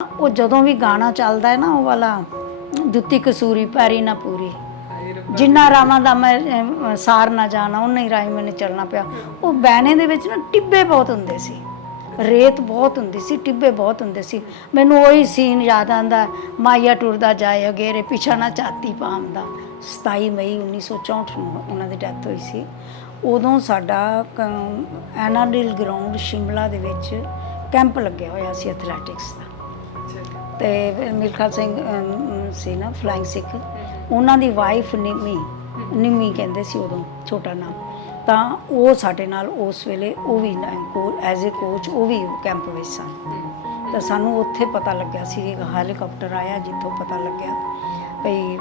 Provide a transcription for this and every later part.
ਉਹ ਜਦੋਂ ਵੀ ਗਾਣਾ ਚੱਲਦਾ ਹੈ ਨਾ ਉਹ ਵਾਲਾ ਜੁੱਤੀ ਕਸੂਰੀ ਪੈਰੀ ਨਾ ਪੂਰੀ ਜਿੰਨਾ ਰਾਵਾਂ ਦਾ ਮੈਂ ਸਾਰ ਨਾ ਜਾਣਾ ਉਨਾ ਹੀ ਰਾਹੀਂ ਮੈਨੂੰ ਚੱਲਣਾ ਪਿਆ। ਉਹ ਬੈਨੇ ਦੇ ਵਿੱਚ ਨਾ ਟਿੱਬੇ ਬਹੁਤ ਹੁੰਦੇ ਸੀ, ਰੇਤ ਬਹੁਤ ਹੁੰਦੀ ਸੀ, ਟਿੱਬੇ ਬਹੁਤ ਹੁੰਦੇ ਸੀ। ਮੈਨੂੰ ਉਹੀ ਸੀਨ ਯਾਦ ਆਉਂਦਾ, ਮਾਈਆ ਟੁਰਦਾ ਜਾਏ ਅਗੇਰੇ ਪਿਛਾ ਨਾ ਝਾਤੀ ਪਾਮ ਦਾ। 27 ਮਈ 1964 ਨੂੰ ਉਹਨਾਂ ਦੀ ਡੈਥ ਹੋਈ ਸੀ। ਉਦੋਂ ਸਾਡਾ ਐਨਾਡਿਲ ਗਰਾਊਂਡ ਸ਼ਿਮਲਾ ਦੇ ਵਿੱਚ ਕੈਂਪ ਲੱਗਿਆ ਹੋਇਆ ਸੀ ਐਥਲੈਟਿਕਸ ਦਾ। ਤੇ ਮਿਲਖਾ ਸਿੰਘ ਸੀ ਨਾ ਫਲਾਈਂਗ ਸਿੱਖ, ਉਹਨਾਂ ਦੀ ਵਾਈਫ ਨਿੰਮੀ ਕਹਿੰਦੇ ਸੀ ਉਦੋਂ, ਛੋਟਾ ਨਾਮ। ਤਾਂ ਉਹ ਸਾਡੇ ਨਾਲ ਉਸ ਵੇਲੇ ਉਹ ਵੀ ਐਜ਼ ਏ ਕੋਚ ਉਹ ਵੀ ਕੈਂਪ ਵਿੱਚ ਸਨ। ਤਾਂ ਸਾਨੂੰ ਉੱਥੇ ਪਤਾ ਲੱਗਿਆ ਸੀ, ਇੱਕ ਹੈਲੀਕਾਪਟਰ ਆਇਆ ਜਿੱਥੋਂ ਪਤਾ ਲੱਗਿਆ ਭਈ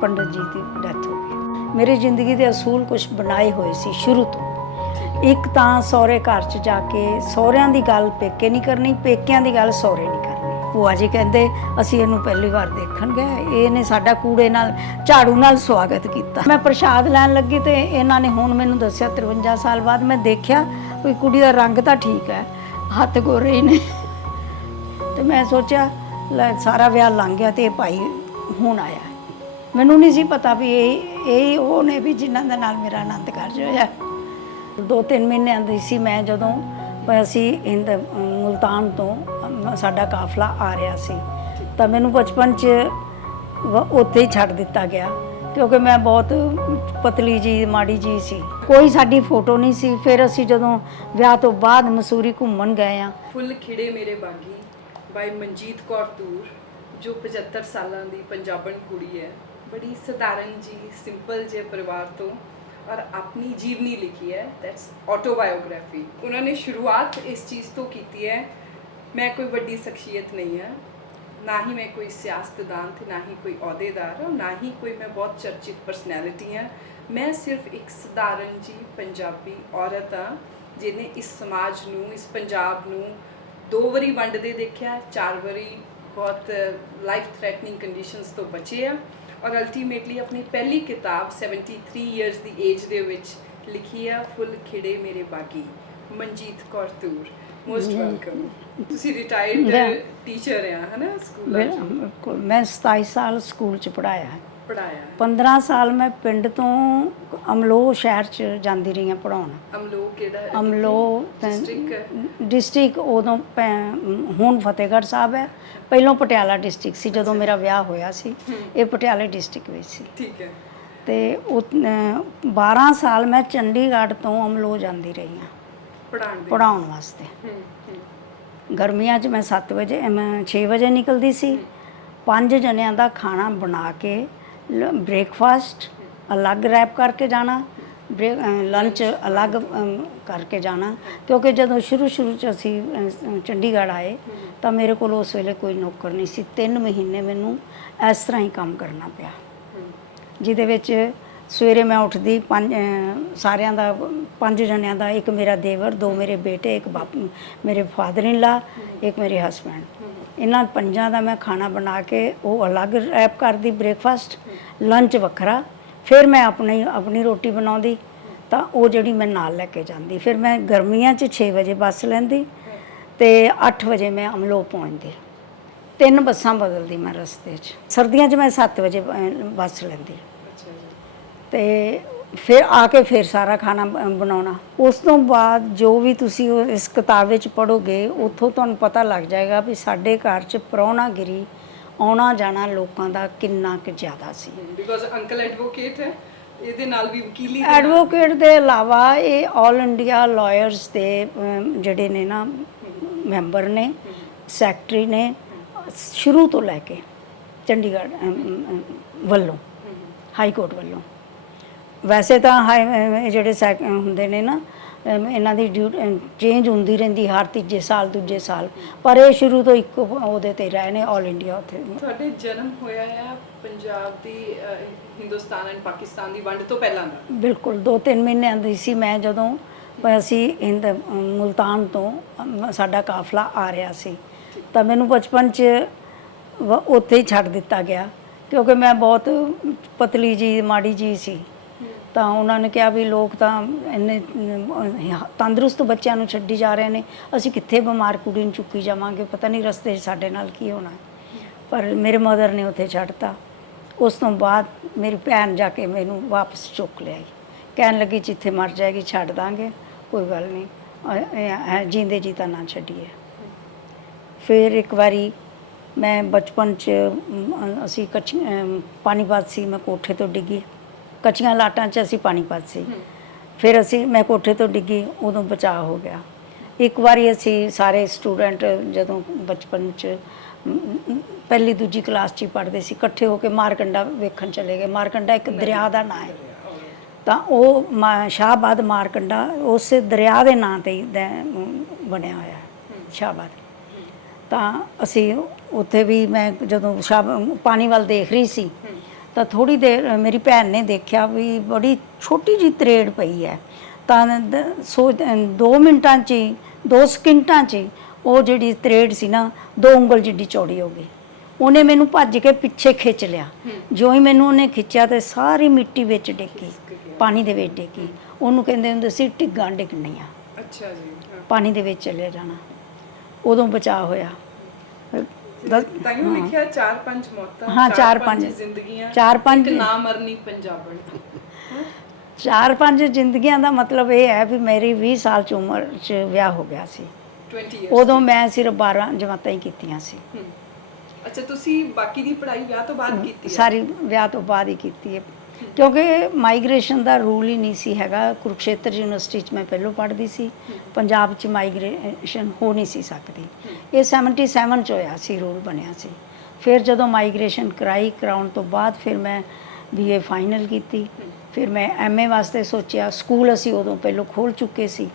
ਪੰਡਤ ਜੀ ਦੀ ਡੈਥ ਹੋ ਗਈ। ਮੇਰੀ ਜ਼ਿੰਦਗੀ ਦੇ ਅਸੂਲ ਕੁਝ ਬਣਾਏ ਹੋਏ ਸੀ ਸ਼ੁਰੂ ਤੋਂ। ਇੱਕ ਤਾਂ ਸਹੁਰੇ ਘਰ 'ਚ ਜਾ ਕੇ ਸਹੁਰਿਆਂ ਦੀ ਗੱਲ ਪੇਕੇ ਨਹੀਂ ਕਰਨੀ, ਪੇਕਿਆਂ ਦੀ ਗੱਲ ਸਹੁਰੇ ਨਹੀਂ ਕਰਨੀ। ਭੂਆ ਜੀ ਕਹਿੰਦੇ ਅਸੀਂ ਇਹਨੂੰ ਪਹਿਲੀ ਵਾਰ ਦੇਖਣ ਗਏ, ਇਹਨੇ ਸਾਡਾ ਕੂੜੇ ਨਾਲ ਝਾੜੂ ਨਾਲ ਸਵਾਗਤ ਕੀਤਾ। ਮੈਂ ਪ੍ਰਸ਼ਾਦ ਲੈਣ ਲੱਗੀ ਤੇ ਇਹਨਾਂ ਨੇ ਹੁਣ ਮੈਨੂੰ ਦੱਸਿਆ 53 ਸਾਲ ਬਾਅਦ ਮੈਂ ਦੇਖਿਆ ਕੋਈ ਕੁੜੀ ਦਾ ਰੰਗ ਤਾਂ ਠੀਕ ਹੈ, ਹੱਥ ਗੋਰੇ ਹੀ ਨੇ। ਤੇ ਮੈਂ ਸੋਚਿਆ ਲੈ ਸਾਰਾ ਵਿਆਹ ਲੰਘ ਗਿਆ ਤੇ ਇਹ ਭਾਈ ਹੁਣ ਆਇਆ। ਮੈਨੂੰ ਨਹੀਂ ਸੀ ਪਤਾ ਵੀ ਇਹ ਉਹ ਨੇ ਵੀ ਜਿਨ੍ਹਾਂ ਦੇ ਨਾਲ ਮੇਰਾ ਆਨੰਦ ਕਾਰਜ ਹੋਇਆ। 2-3 ਮਹੀਨਿਆਂ ਦੀ ਸੀ ਮੈਂ ਜਦੋਂ ਅਸੀਂ ਮੁਲਤਾਨ ਤੋਂ ਸਾਡਾ ਕਾਫਲਾ ਆ ਰਿਹਾ ਸੀ। ਤਾਂ ਮੈਨੂੰ ਬਚਪਨ 'ਚ ਉੱਥੇ ਹੀ ਛੱਡ ਦਿੱਤਾ ਗਿਆ ਕਿਉਂਕਿ ਮੈਂ ਬਹੁਤ ਪਤਲੀ ਜੀ ਮਾੜੀ ਜੀ ਸੀ, ਕੋਈ ਸਾਡੀ ਫੋਟੋ ਨਹੀਂ ਸੀ। ਫਿਰ ਅਸੀਂ ਜਦੋਂ ਵਿਆਹ ਤੋਂ ਬਾਅਦ ਮਸੂਰੀ ਘੁੰਮਣ ਗਏ ਆ। ਫੁੱਲ ਖਿੜੇ ਮੇਰੇ ਬਾਗੀ ਬਾਈ ਮਨਜੀਤ ਕੌਰ ਤੂਰ, ਜੋ 75 ਸਾਲਾਂ ਦੀ ਪੰਜਾਬਣ ਕੁੜੀ ਹੈ, ਬੜੀ ਸਧਾਰਨ ਜੀ ਸਿੰਪਲ ਜਿਹੇ ਪਰਿਵਾਰ ਤੋਂ, और अपनी जीवनी लिखी है, दैट्स ऑटोबायोग्राफी। उन्होंने शुरुआत इस चीज़ तो की है, मैं कोई बड़ी शख्सियत नहीं है, ना ही मैं कोई सियासतदान थी, ना ही कोई अहदेदार और ना ही कोई मैं बहुत चर्चित पर्सनैलिटी है। मैं सिर्फ एक सधारण जी पंजाबी औरत हाँ जिन्हें इस समाज नूं, इस पंजाब नूं 2 वारी वंडदे देखा, 4 वारी बहुत लाइफ थ्रैटनिंग कंडीशनस तो बचे हैं और अल्टीमेटली अपनी पहली किताब 73 ईयर्स की एज दे विच लिखी है फुल खिड़े मेरे बागी। मनजीत कौर तूर, मोस्ट वेलकम। तुसी रिटायर्ड टीचर हैं है ना स्कूल? बिल्कुल, मैं 27 साल स्कूल च पढ़ाया है। 15 है साल मैं पिंड तो अमलोह शहर च जाती रही हाँ पढ़ाउण। अमलोह डिस्ट्रिक्ट उदों हुण फतेहगढ़ साहब है, पहलों पटियाला डिस्ट्रिक्ट सी जदों मेरा विआह होया सी, ये पटियाले डिस्ट्रिक्ट विच सी। ठीक है। ते 12 साल मैं चंडीगढ़ तो अमलोह जाती रही हाँ पढ़ाउण वास्ते। गर्मियां च मैं 7 बजे 6 बजे निकलती सी। 5 जनियां दा खाना बना के ब्रेकफास्ट अलग रैप करके जाना, लंच अलग करके जाना। क्योंकि जदों शुरू च असी चंडीगढ़ आए तो मेरे को उस वेले कोई नौकर नहीं सी। 3 महीने मैनू इस तरह ही काम करना पिया, जिहदे विच सवेरे मैं उठदी सारियां दा 5 जनियां दा, एक मेरा देवर, 2 मेरे बेटे, एक मेरे फादर इन ला, एक मेरे हसबैंड, इन्हां 5 ਦਾ मैं खाना बना के वो अलग रैप करदी ब्रेकफास्ट, लंच वखरा। फिर मैं अपनी रोटी बनाउंदी तो वो जिहड़ी मैं नाल लैके जांदी। फिर मैं गर्मियां 'ਚ 6 वजे बस लैंदी ते 8 वजे मैं अमलोह पहुंचदी। 3 बसां बदलदी मैं रस्ते 'ਚ। सर्दियां 'ਚ मैं 7 वजे बस लैंदी ते फिर आके फिर सारा खाना बनाना। उस तो बाद जो भी तुसी इस किताब विच पढ़ोगे उत्थों तुहानूं पता लग जाएगा भी साडे घर च प्राहुणागिरी आउणा जाना लोकां दा किन्ना क ज़्यादा सी। बिकॉज़ अंकल एडवोकेट है, ਇਹਦੇ ਨਾਲ ਵੀ ਵਕੀਲੀ ਐਡਵੋਕੇਟ ਦੇ ਇਲਾਵਾ ਇਹ ਆਲ ਇੰਡੀਆ ਲਾਇਰਸ ਦੇ ਜਿਹੜੇ ਨੇ ਨਾ ਮੈਂਬਰ ਨੇ, ਸੈਕਟਰੀ ਨੇ, ਸ਼ੁਰੂ ਤੋਂ ਲੈ ਕੇ ਚੰਡੀਗੜ੍ਹ ਵੱਲੋਂ, ਹਾਈ ਕੋਰਟ ਵੱਲੋਂ। ਵੈਸੇ ਤਾਂ ਜਿਹੜੇ ਹੁੰਦੇ ਨੇ ਨਾ ਇਹਨਾਂ ਦੀ ਚੇਂਜ ਹੁੰਦੀ ਰਹਿੰਦੀ ਹਰ ਤੀਜੇ ਸਾਲ ਦੂਜੇ ਸਾਲ, ਪਰ ਇਹ ਸ਼ੁਰੂ ਤੋਂ ਇੱਕ ਉਹਦੇ ਤੇ ਰਹੇ ਨੇ ਆਲ ਇੰਡੀਆ। ਉੱਥੇ ਤੁਹਾਡੇ ਜਨਮ ਹੋਇਆ ਆ ਪੰਜਾਬ ਦੀ ਹਿੰਦੁਸਤਾਨ ਐਂਡ ਪਾਕਿਸਤਾਨ ਦੀ ਵੰਡ ਤੋਂ ਪਹਿਲਾਂ ਦਾ? ਬਿਲਕੁਲ 2-3 ਮਹੀਨਿਆਂ ਦੀ ਸੀ ਮੈਂ ਜਦੋਂ ਅਸੀਂ ਮੁਲਤਾਨ ਤੋਂ ਸਾਡਾ ਕਾਫਲਾ ਆ ਰਿਹਾ ਸੀ। ਤਾਂ ਮੈਨੂੰ ਬਚਪਨ 'ਚ ਉੱਥੇ ਹੀ ਛੱਡ ਦਿੱਤਾ ਗਿਆ ਕਿਉਂਕਿ ਮੈਂ ਬਹੁਤ ਪਤਲੀ ਜੀ ਮਾੜੀ ਜੀ ਸੀ। ਤਾਂ ਉਹਨਾਂ ਨੇ ਕਿਹਾ ਵੀ ਲੋਕ ਤਾਂ ਇੰਨੇ ਤੰਦਰੁਸਤ ਬੱਚਿਆਂ ਨੂੰ ਛੱਡੀ ਜਾ ਰਹੇ ਨੇ, ਅਸੀਂ ਕਿੱਥੇ ਬਿਮਾਰ ਕੁੜੀ ਨੂੰ ਚੁੱਕੀ ਜਾਵਾਂਗੇ, ਪਤਾ ਨਹੀਂ ਰਸਤੇ 'ਚ ਸਾਡੇ ਨਾਲ ਕੀ ਹੋਣਾ। ਪਰ ਮੇਰੇ ਮਦਰ ਨੇ ਉੱਥੇ ਛੱਡਤਾ। ਉਸ ਤੋਂ ਬਾਅਦ ਮੇਰੀ ਭੈਣ ਜਾ ਕੇ ਮੈਨੂੰ ਵਾਪਸ ਚੁੱਕ ਲਿਆਈ, ਕਹਿਣ ਲੱਗੀ ਜਿੱਥੇ ਮਰ ਜਾਏਗੀ ਛੱਡ ਦਾਂਗੇ, ਕੋਈ ਗੱਲ ਨਹੀਂ, ਜੀਂਦੇ ਜੀ ਤਾਂ ਨਾ ਛੱਡੀਏ। ਫਿਰ ਇੱਕ ਵਾਰੀ ਮੈਂ ਬਚਪਨ 'ਚ ਅਸੀਂ ਪਾਣੀਪਤ ਸੀ, ਮੈਂ ਕੋਠੇ ਤੋਂ ਡਿੱਗੀ, ਕੱਚੀਆਂ ਲਾਟਾਂ 'ਚ ਅਸੀਂ ਪਾਣੀਪਤ ਸੀ। ਫਿਰ ਮੈਂ ਕੋਠੇ ਤੋਂ ਡਿੱਗੀ, ਉਦੋਂ ਬਚਾਅ ਹੋ ਗਿਆ। ਇੱਕ ਵਾਰੀ ਅਸੀਂ ਸਾਰੇ ਸਟੂਡੈਂਟ ਜਦੋਂ ਬਚਪਨ 'ਚ ਪਹਿਲੀ ਦੂਜੀ ਕਲਾਸ 'ਚ ਹੀ ਪੜ੍ਹਦੇ ਸੀ, ਇਕੱਠੇ ਹੋ ਕੇ ਮਾਰਕੰਡਾ ਵੇਖਣ ਚਲੇ ਗਏ। ਮਾਰਕੰਡਾ ਇੱਕ ਦਰਿਆ ਦਾ ਨਾਂ ਹੈ, ਤਾਂ ਉਹ ਸ਼ਾਹਬਾਦ ਮਾਰਕੰਡਾ ਉਸੇ ਦਰਿਆ ਦੇ ਨਾਂ 'ਤੇ ਹੀ ਬਣਿਆ ਹੋਇਆ ਸ਼ਾਹਬਾਦ। ਤਾਂ ਅਸੀਂ ਉੱਥੇ ਵੀ, ਮੈਂ ਜਦੋਂ ਪਾਣੀ ਵੱਲ ਦੇਖ ਰਹੀ ਸੀ ਤਾਂ ਥੋੜ੍ਹੀ ਦੇਰ ਮੇਰੀ ਭੈਣ ਨੇ ਦੇਖਿਆ ਵੀ ਬੜੀ ਛੋਟੀ ਜਿਹੀ ਤਰੇੜ ਪਈ ਹੈ। ਤਾਂ 2 ਮਿੰਟਾਂ 'ਚ ਹੀ, 2 ਸਕਿੰਟਾਂ 'ਚ ਹੀ ਉਹ ਜਿਹੜੀ ਤਰੇੜ ਸੀ ਨਾ 2 ਉਂਗਲ ਜਿੱਡੀ ਚੌੜੀ ਹੋ ਗਈ। ਉਹਨੇ ਮੈਨੂੰ ਭੱਜ ਕੇ ਪਿੱਛੇ ਖਿੱਚ ਲਿਆ। ਜਿਉਂ ਹੀ ਮੈਨੂੰ ਉਹਨੇ ਖਿੱਚਿਆ ਤੇ ਸਾਰੀ ਮਿੱਟੀ ਵਿੱਚ ਡਿੱਗੀ, ਪਾਣੀ ਦੇ ਵਿੱਚ ਡਿੱਗੀ। ਉਹਨੂੰ ਕਹਿੰਦੇ ਹੁੰਦੇ ਸੀ ਢਿੱਗਾਂ ਡਿੱਗਣੀਆਂ, ਅੱਛਾ ਜੀ, ਪਾਣੀ ਦੇ ਵਿੱਚ ਚਲੇ ਜਾਣਾ। ਉਦੋਂ ਬਚਾਅ ਹੋਇਆ। ਤਾਈਓ ਲਿਖਿਆ 4-5 ਮੌਤਾਂ, ਹਾਂ, 4-5 ਜ਼ਿੰਦਗੀਆਂ, 4-5 ਇੱਕ ਨਾ ਮਰਨੀ ਪੰਜਾਬਣ। 4-5 ਜ਼ਿੰਦਗੀਆਂ ਦਾ ਮਤਲਬ ਇਹ ਹੈ ਵੀ ਮੇਰੀ 20 ਸਾਲ 'ਚ ਉਮਰ 'ਚ ਵਿਆਹ ਹੋ ਗਿਆ ਸੀ। 20 ਇਅਰਸ ਉਦੋਂ ਮੈਂ ਸਿਰਫ 12 ਜਮਾਤਾਂ ਹੀ ਕੀਤੀਆਂ ਸੀ। ਅੱਛਾ, ਤੁਸੀਂ ਬਾਕੀ ਦੀ ਪੜ੍ਹਾਈ ਵਿਆਹ ਤੋਂ ਬਾਅਦ ਕੀਤੀ ਹੈ? ਸਾਰੀ ਵਿਆਹ ਤੋਂ ਬਾਅਦ ਹੀ ਕੀਤੀ ਹੈ, ਕਿਉਂਕਿ ਮਾਈਗ੍ਰੇਸ਼ਨ ਦਾ ਰੂਲ ਹੀ ਨਹੀਂ ਸੀ ਹੈਗਾ। ਕੁਰੂਕਸ਼ੇਤਰ ਯੂਨੀਵਰਸਿਟੀ 'ਚ ਮੈਂ ਪਹਿਲੋਂ ਪੜ੍ਹਦੀ ਸੀ, ਪੰਜਾਬ 'ਚ ਮਾਈਗ੍ਰੇਸ਼ਨ ਹੋ ਨਹੀਂ ਸੀ ਸਕਦੀ। ਇਹ 77 'ਚ ਹੋਇਆ ਸੀ, ਰੂਲ ਬਣਿਆ ਸੀ। ਫਿਰ ਜਦੋਂ ਮਾਈਗ੍ਰੇਸ਼ਨ ਕਰਾਉਣ ਤੋਂ ਬਾਅਦ ਫਿਰ ਮੈਂ BA ਫਾਈਨਲ ਕੀਤੀ। ਫਿਰ ਮੈਂ MA ਵਾਸਤੇ ਸੋਚਿਆ। ਸਕੂਲ ਅਸੀਂ ਉਦੋਂ ਪਹਿਲੋਂ ਖੋਲ੍ਹ ਚੁੱਕੇ ਸੀ।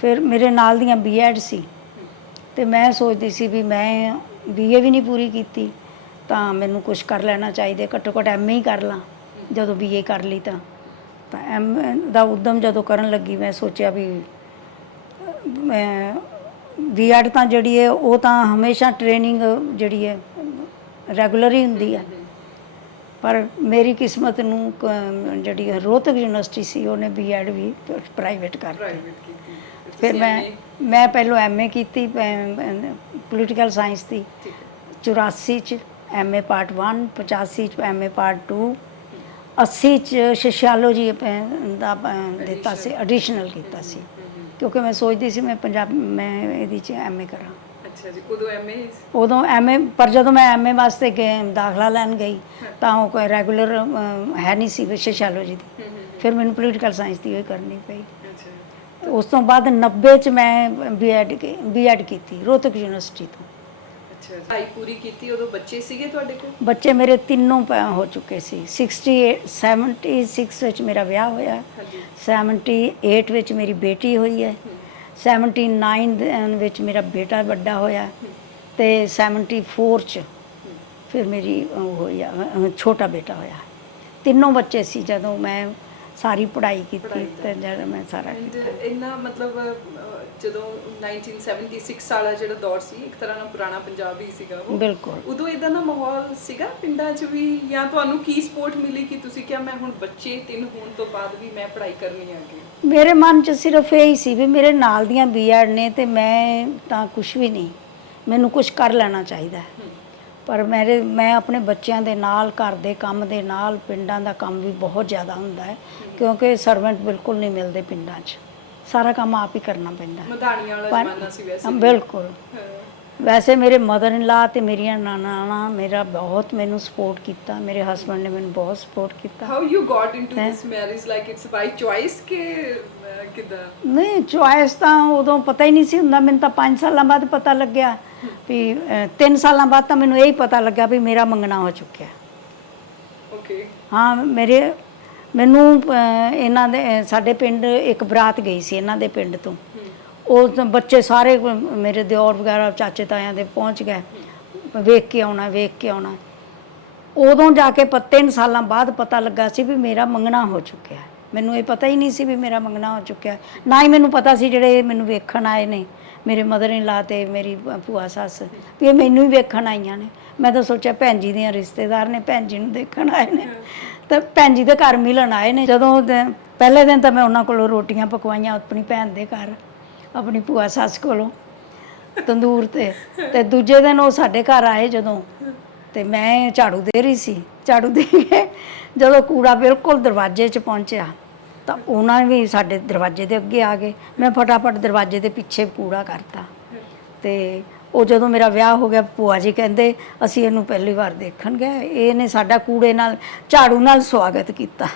ਫਿਰ ਮੇਰੇ ਨਾਲ ਦੀਆਂ B.Ed ਸੀ ਅਤੇ ਮੈਂ ਸੋਚਦੀ ਸੀ ਵੀ ਮੈਂ BA ਵੀ ਨਹੀਂ ਪੂਰੀ ਕੀਤੀ ਤਾਂ ਮੈਨੂੰ ਕੁਝ ਕਰ ਲੈਣਾ ਚਾਹੀਦਾ, ਘੱਟੋ ਘੱਟ MA ਹੀ ਕਰ ਲਾਂ। ਜਦੋਂ BA ਕਰ ਲਈ ਤਾਂ MA ਦਾ ਉੱਦਮ ਜਦੋਂ ਕਰਨ ਲੱਗੀ, ਮੈਂ ਸੋਚਿਆ ਵੀ ਮੈਂ B.Ed ਤਾਂ ਜਿਹੜੀ ਹੈ ਉਹ ਤਾਂ ਹਮੇਸ਼ਾ ਟ੍ਰੇਨਿੰਗ ਜਿਹੜੀ ਹੈ ਰੈਗੂਲਰ ਹੀ ਹੁੰਦੀ ਹੈ। ਪਰ ਮੇਰੀ ਕਿਸਮਤ ਨੂੰ ਜਿਹੜੀ ਰੋਹਤਕ ਯੂਨੀਵਰਸਿਟੀ ਸੀ ਉਹਨੇ B.Ed ਵੀ ਪ੍ਰਾਈਵੇਟ ਕਰ ਦਿੱਤੀ। ਫਿਰ ਮੈਂ ਪਹਿਲੋਂ MA ਕੀਤੀ ਪੋਲੀਟੀਕਲ ਸਾਇੰਸ ਦੀ, 84 'ਚ MA ਪਾਰਟ 1, 85 'ਚ MA ਪਾਰਟ 2, 80 'ਚ ਸੋਸ਼ੀਓਲੋਜੀ ਦਾ ਦਿੱਤਾ ਸੀ, ਐਡੀਸ਼ਨਲ ਕੀਤਾ ਸੀ, ਕਿਉਂਕਿ ਮੈਂ ਸੋਚਦੀ ਸੀ ਮੈਂ ਇਹਦੇ 'ਚ MA ਕਰਾਂ। ਅੱਛਾ ਜੀ, ਉਦੋਂ MA ਪਰ ਜਦੋਂ ਮੈਂ MA ਵਾਸਤੇ ਦਾਖਲਾ ਲੈਣ ਗਈ ਤਾਂ ਉਹ ਕੋਈ ਰੈਗੂਲਰ ਹੈ ਨਹੀਂ ਸੀ ਸੋਸ਼ੀਓਲੋਜੀ ਦੀ। ਫਿਰ ਮੈਨੂੰ ਪੋਲੀਟੀਕਲ ਸਾਇੰਸ ਦੀ ਉਹ ਕਰਨੀ ਪਈ। ਉਸ ਤੋਂ ਬਾਅਦ 90 'ਚ ਮੈਂ B.Ed ਕੀਤੀ ਰੋਹਤਕ ਯੂਨੀਵਰਸਿਟੀ ਤੋਂ। ਅੱਛਾ, ਪੜ੍ਹਾਈ ਪੂਰੀ ਕੀਤੀ। ਉਦੋਂ ਬੱਚੇ ਸੀਗੇ ਤੁਹਾਡੇ ਕੋਲ? ਬੱਚੇ ਮੇਰੇ ਤਿੰਨੋਂ ਹੋ ਚੁੱਕੇ ਸੀ। 76 ਵਿੱਚ ਮੇਰਾ ਵਿਆਹ ਹੋਇਆ, 78 ਵਿੱਚ ਮੇਰੀ ਬੇਟੀ ਹੋਈ ਹੈ, 79 ਵਿੱਚ ਮੇਰਾ ਬੇਟਾ ਵੱਡਾ ਹੋਇਆ ਅਤੇ 74 'ਚ ਫਿਰ ਮੇਰੀ ਉਹ ਹੋਈ ਛੋਟਾ ਬੇਟਾ ਹੋਇਆ। ਤਿੰਨੋਂ ਬੱਚੇ ਸੀ ਜਦੋਂ ਮੈਂ ਸਾਰੀ ਪੜ੍ਹਾਈ ਕੀਤੀ ਤੇ ਜਦ ਮੈਂ ਸਾਰਾ ਕੀਤਾ। ਇੰਨਾ ਮਤਲਬ ਜਦੋਂ 1976 ਵਾਲਾ ਜਿਹੜਾ ਦੌਰ ਸੀ, ਇੱਕ ਤਰ੍ਹਾਂ ਨਾਲ ਪੁਰਾਣਾ ਪੰਜਾਬ ਹੀ ਸੀਗਾ ਉਹ। ਬਿਲਕੁਲ। ਉਦੋਂ ਇਦਾਂ ਦਾ ਮਾਹੌਲ ਸੀਗਾ ਪਿੰਡਾਂ 'ਚ ਵੀ, ਜਾਂ ਤੁਹਾਨੂੰ ਕੀ ਸਪੋਰਟ ਮਿਲੀ ਕਿ ਤੁਸੀਂ ਕਿਹਾ ਮੈਂ ਹੁਣ ਬੱਚੇ 3 ਹੋਣ ਤੋਂ ਬਾਅਦ ਵੀ ਮੈਂ ਪੜ੍ਹਾਈ ਕਰਨੀ ਆ ਅੱਗੇ? ਮੇਰੇ ਮਨ 'ਚ ਸਿਰਫ ਇਹ ਹੀ ਸੀ ਵੀ ਮੇਰੇ ਨਾਲ ਦੀਆਂ B.Ed ਨੇ ਤੇ ਮੈਂ ਤਾਂ ਕੁਛ ਵੀ ਨਹੀਂ, ਮੈਨੂੰ ਕੁਛ ਕਰ ਲੈਣਾ ਚਾਹੀਦਾ। ਪਰ ਮੈਂ ਆਪਣੇ ਬੱਚਿਆਂ ਦੇ ਨਾਲ, ਘਰ ਦੇ ਕੰਮ ਦੇ ਨਾਲ, ਪਿੰਡਾਂ ਦਾ ਕੰਮ ਵੀ ਬਹੁਤ ਜ਼ਿਆਦਾ ਹੁੰਦਾ ਹੈ, ਕਿਉਂਕਿ ਸਰਵੈਂਟ ਬਿਲਕੁਲ ਨਹੀਂ ਮਿਲਦੇ ਪਿੰਡਾਂ 'ਚ, ਸਾਰਾ ਕੰਮ ਆਪ ਹੀ ਕਰਨਾ ਪੈਂਦਾ। ਮਧਾਣੀਆਂ ਵਾਲਾ ਜ਼ਮਾਨਾ ਸੀ ਵੈਸੇ। ਬਿਲਕੁਲ। ਵੈਸੇ ਮੇਰੇ ਮਦਰ ਇਨ ਲਾ ਅਤੇ ਮੇਰੀਆਂ ਨਾਨਾਣਾ ਮੇਰਾ ਬਹੁਤ ਮੈਨੂੰ ਸਪੋਰਟ ਕੀਤਾ, ਮੇਰੇ ਹਸਬੈਂਡ ਨੇ ਮੈਨੂੰ ਬਹੁਤ ਸਪੋਰਟ ਕੀਤਾ। How you got into this marriage, like it's by choice ਕਿ ਕਿੱਦਾਂ? ਨਹੀਂ, ਚੋਇਸ ਤਾਂ ਉਦੋਂ ਪਤਾ ਹੀ ਨਹੀਂ ਸੀ ਹੁੰਦਾ। ਮੈਨੂੰ ਤਾਂ 5 ਸਾਲਾਂ ਬਾਅਦ ਪਤਾ ਲੱਗਿਆ ਵੀ 3 ਸਾਲਾਂ ਬਾਅਦ ਤਾਂ ਮੈਨੂੰ ਇਹ ਹੀ ਪਤਾ ਲੱਗਾ ਵੀ ਮੇਰਾ ਮੰਗਣਾ ਹੋ ਚੁੱਕਿਆ। ਓਕੇ। ਹਾਂ, ਮੈਨੂੰ ਇਹਨਾਂ ਦੇ ਸਾਡੇ ਪਿੰਡ ਇੱਕ ਬਰਾਤ ਗਈ ਸੀ ਇਹਨਾਂ ਦੇ ਪਿੰਡ ਤੋਂ। ਉਹ ਬੱਚੇ ਸਾਰੇ ਮੇਰੇ ਦਿਓਰ ਵਗੈਰਾ ਚਾਚੇ ਤਾਇਆਂ ਦੇ ਪਹੁੰਚ ਗਏ, ਵੇਖ ਕੇ ਆਉਣਾ। ਉਦੋਂ ਜਾ ਕੇ 3 ਸਾਲਾਂ ਬਾਅਦ ਪਤਾ ਲੱਗਾ ਸੀ ਵੀ ਮੇਰਾ ਮੰਗਣਾ ਹੋ ਚੁੱਕਿਆ। ਮੈਨੂੰ ਇਹ ਪਤਾ ਹੀ ਨਹੀਂ ਸੀ ਵੀ ਮੇਰਾ ਮੰਗਣਾ ਹੋ ਚੁੱਕਿਆ। ਨਾ ਹੀ ਮੈਨੂੰ ਪਤਾ ਸੀ ਜਿਹੜੇ ਮੈਨੂੰ ਵੇਖਣ ਆਏ ਨੇ, ਮੇਰੇ ਮਦਰ ਇਨ ਲਾ ਅਤੇ ਮੇਰੀ ਭੂਆ ਸੱਸ, ਵੀ ਇਹ ਮੈਨੂੰ ਹੀ ਵੇਖਣ ਆਈਆਂ ਨੇ। ਮੈਂ ਤਾਂ ਸੋਚਿਆ ਭੈਣ ਜੀ ਦੀਆਂ ਰਿਸ਼ਤੇਦਾਰ ਨੇ, ਭੈਣ ਜੀ ਨੂੰ ਦੇਖਣ ਆਏ ਨੇ, ਤਾਂ ਭੈਣ ਜੀ ਦੇ ਘਰ ਮਿਲਣ ਆਏ ਨੇ। ਜਦੋਂ ਪਹਿਲੇ ਦਿਨ ਤਾਂ ਮੈਂ ਉਹਨਾਂ ਕੋਲੋਂ ਰੋਟੀਆਂ ਪਕਵਾਈਆਂ ਆਪਣੀ ਭੈਣ ਦੇ ਘਰ, ਆਪਣੀ ਭੂਆ ਸੱਸ ਕੋਲੋਂ ਤੰਦੂਰ ਤੇ ਦੂਜੇ ਦਿਨ ਉਹ ਸਾਡੇ ਘਰ ਆਏ ਜਦੋਂ, ਤੇ ਮੈਂ ਝਾੜੂ ਦੇ ਰਹੀ ਸੀ। ਝਾੜੂ ਦੇ ਕੇ ਜਦੋਂ ਕੂੜਾ ਬਿਲਕੁਲ ਦਰਵਾਜ਼ੇ 'ਚ ਪਹੁੰਚਿਆ ਤਾਂ ਉਹਨਾਂ ਵੀ ਸਾਡੇ ਦਰਵਾਜ਼ੇ ਦੇ ਅੱਗੇ ਆ ਗਏ। ਮੈਂ ਫਟਾਫਟ ਦਰਵਾਜ਼ੇ ਦੇ ਪਿੱਛੇ ਕੂੜਾ ਕਰਤਾ। ਤੇ ਉਹ ਜਦੋਂ ਮੇਰਾ ਵਿਆਹ ਹੋ ਗਿਆ, ਭੂਆ ਜੀ ਕਹਿੰਦੇ ਅਸੀਂ ਇਹਨੂੰ ਪਹਿਲੀ ਵਾਰ ਦੇਖਣ ਗਏ, ਇਹਨੇ ਸਾਡਾ ਕੂੜੇ ਨਾਲ ਝਾੜੂ ਨਾਲ ਸਵਾਗਤ ਕੀਤਾ।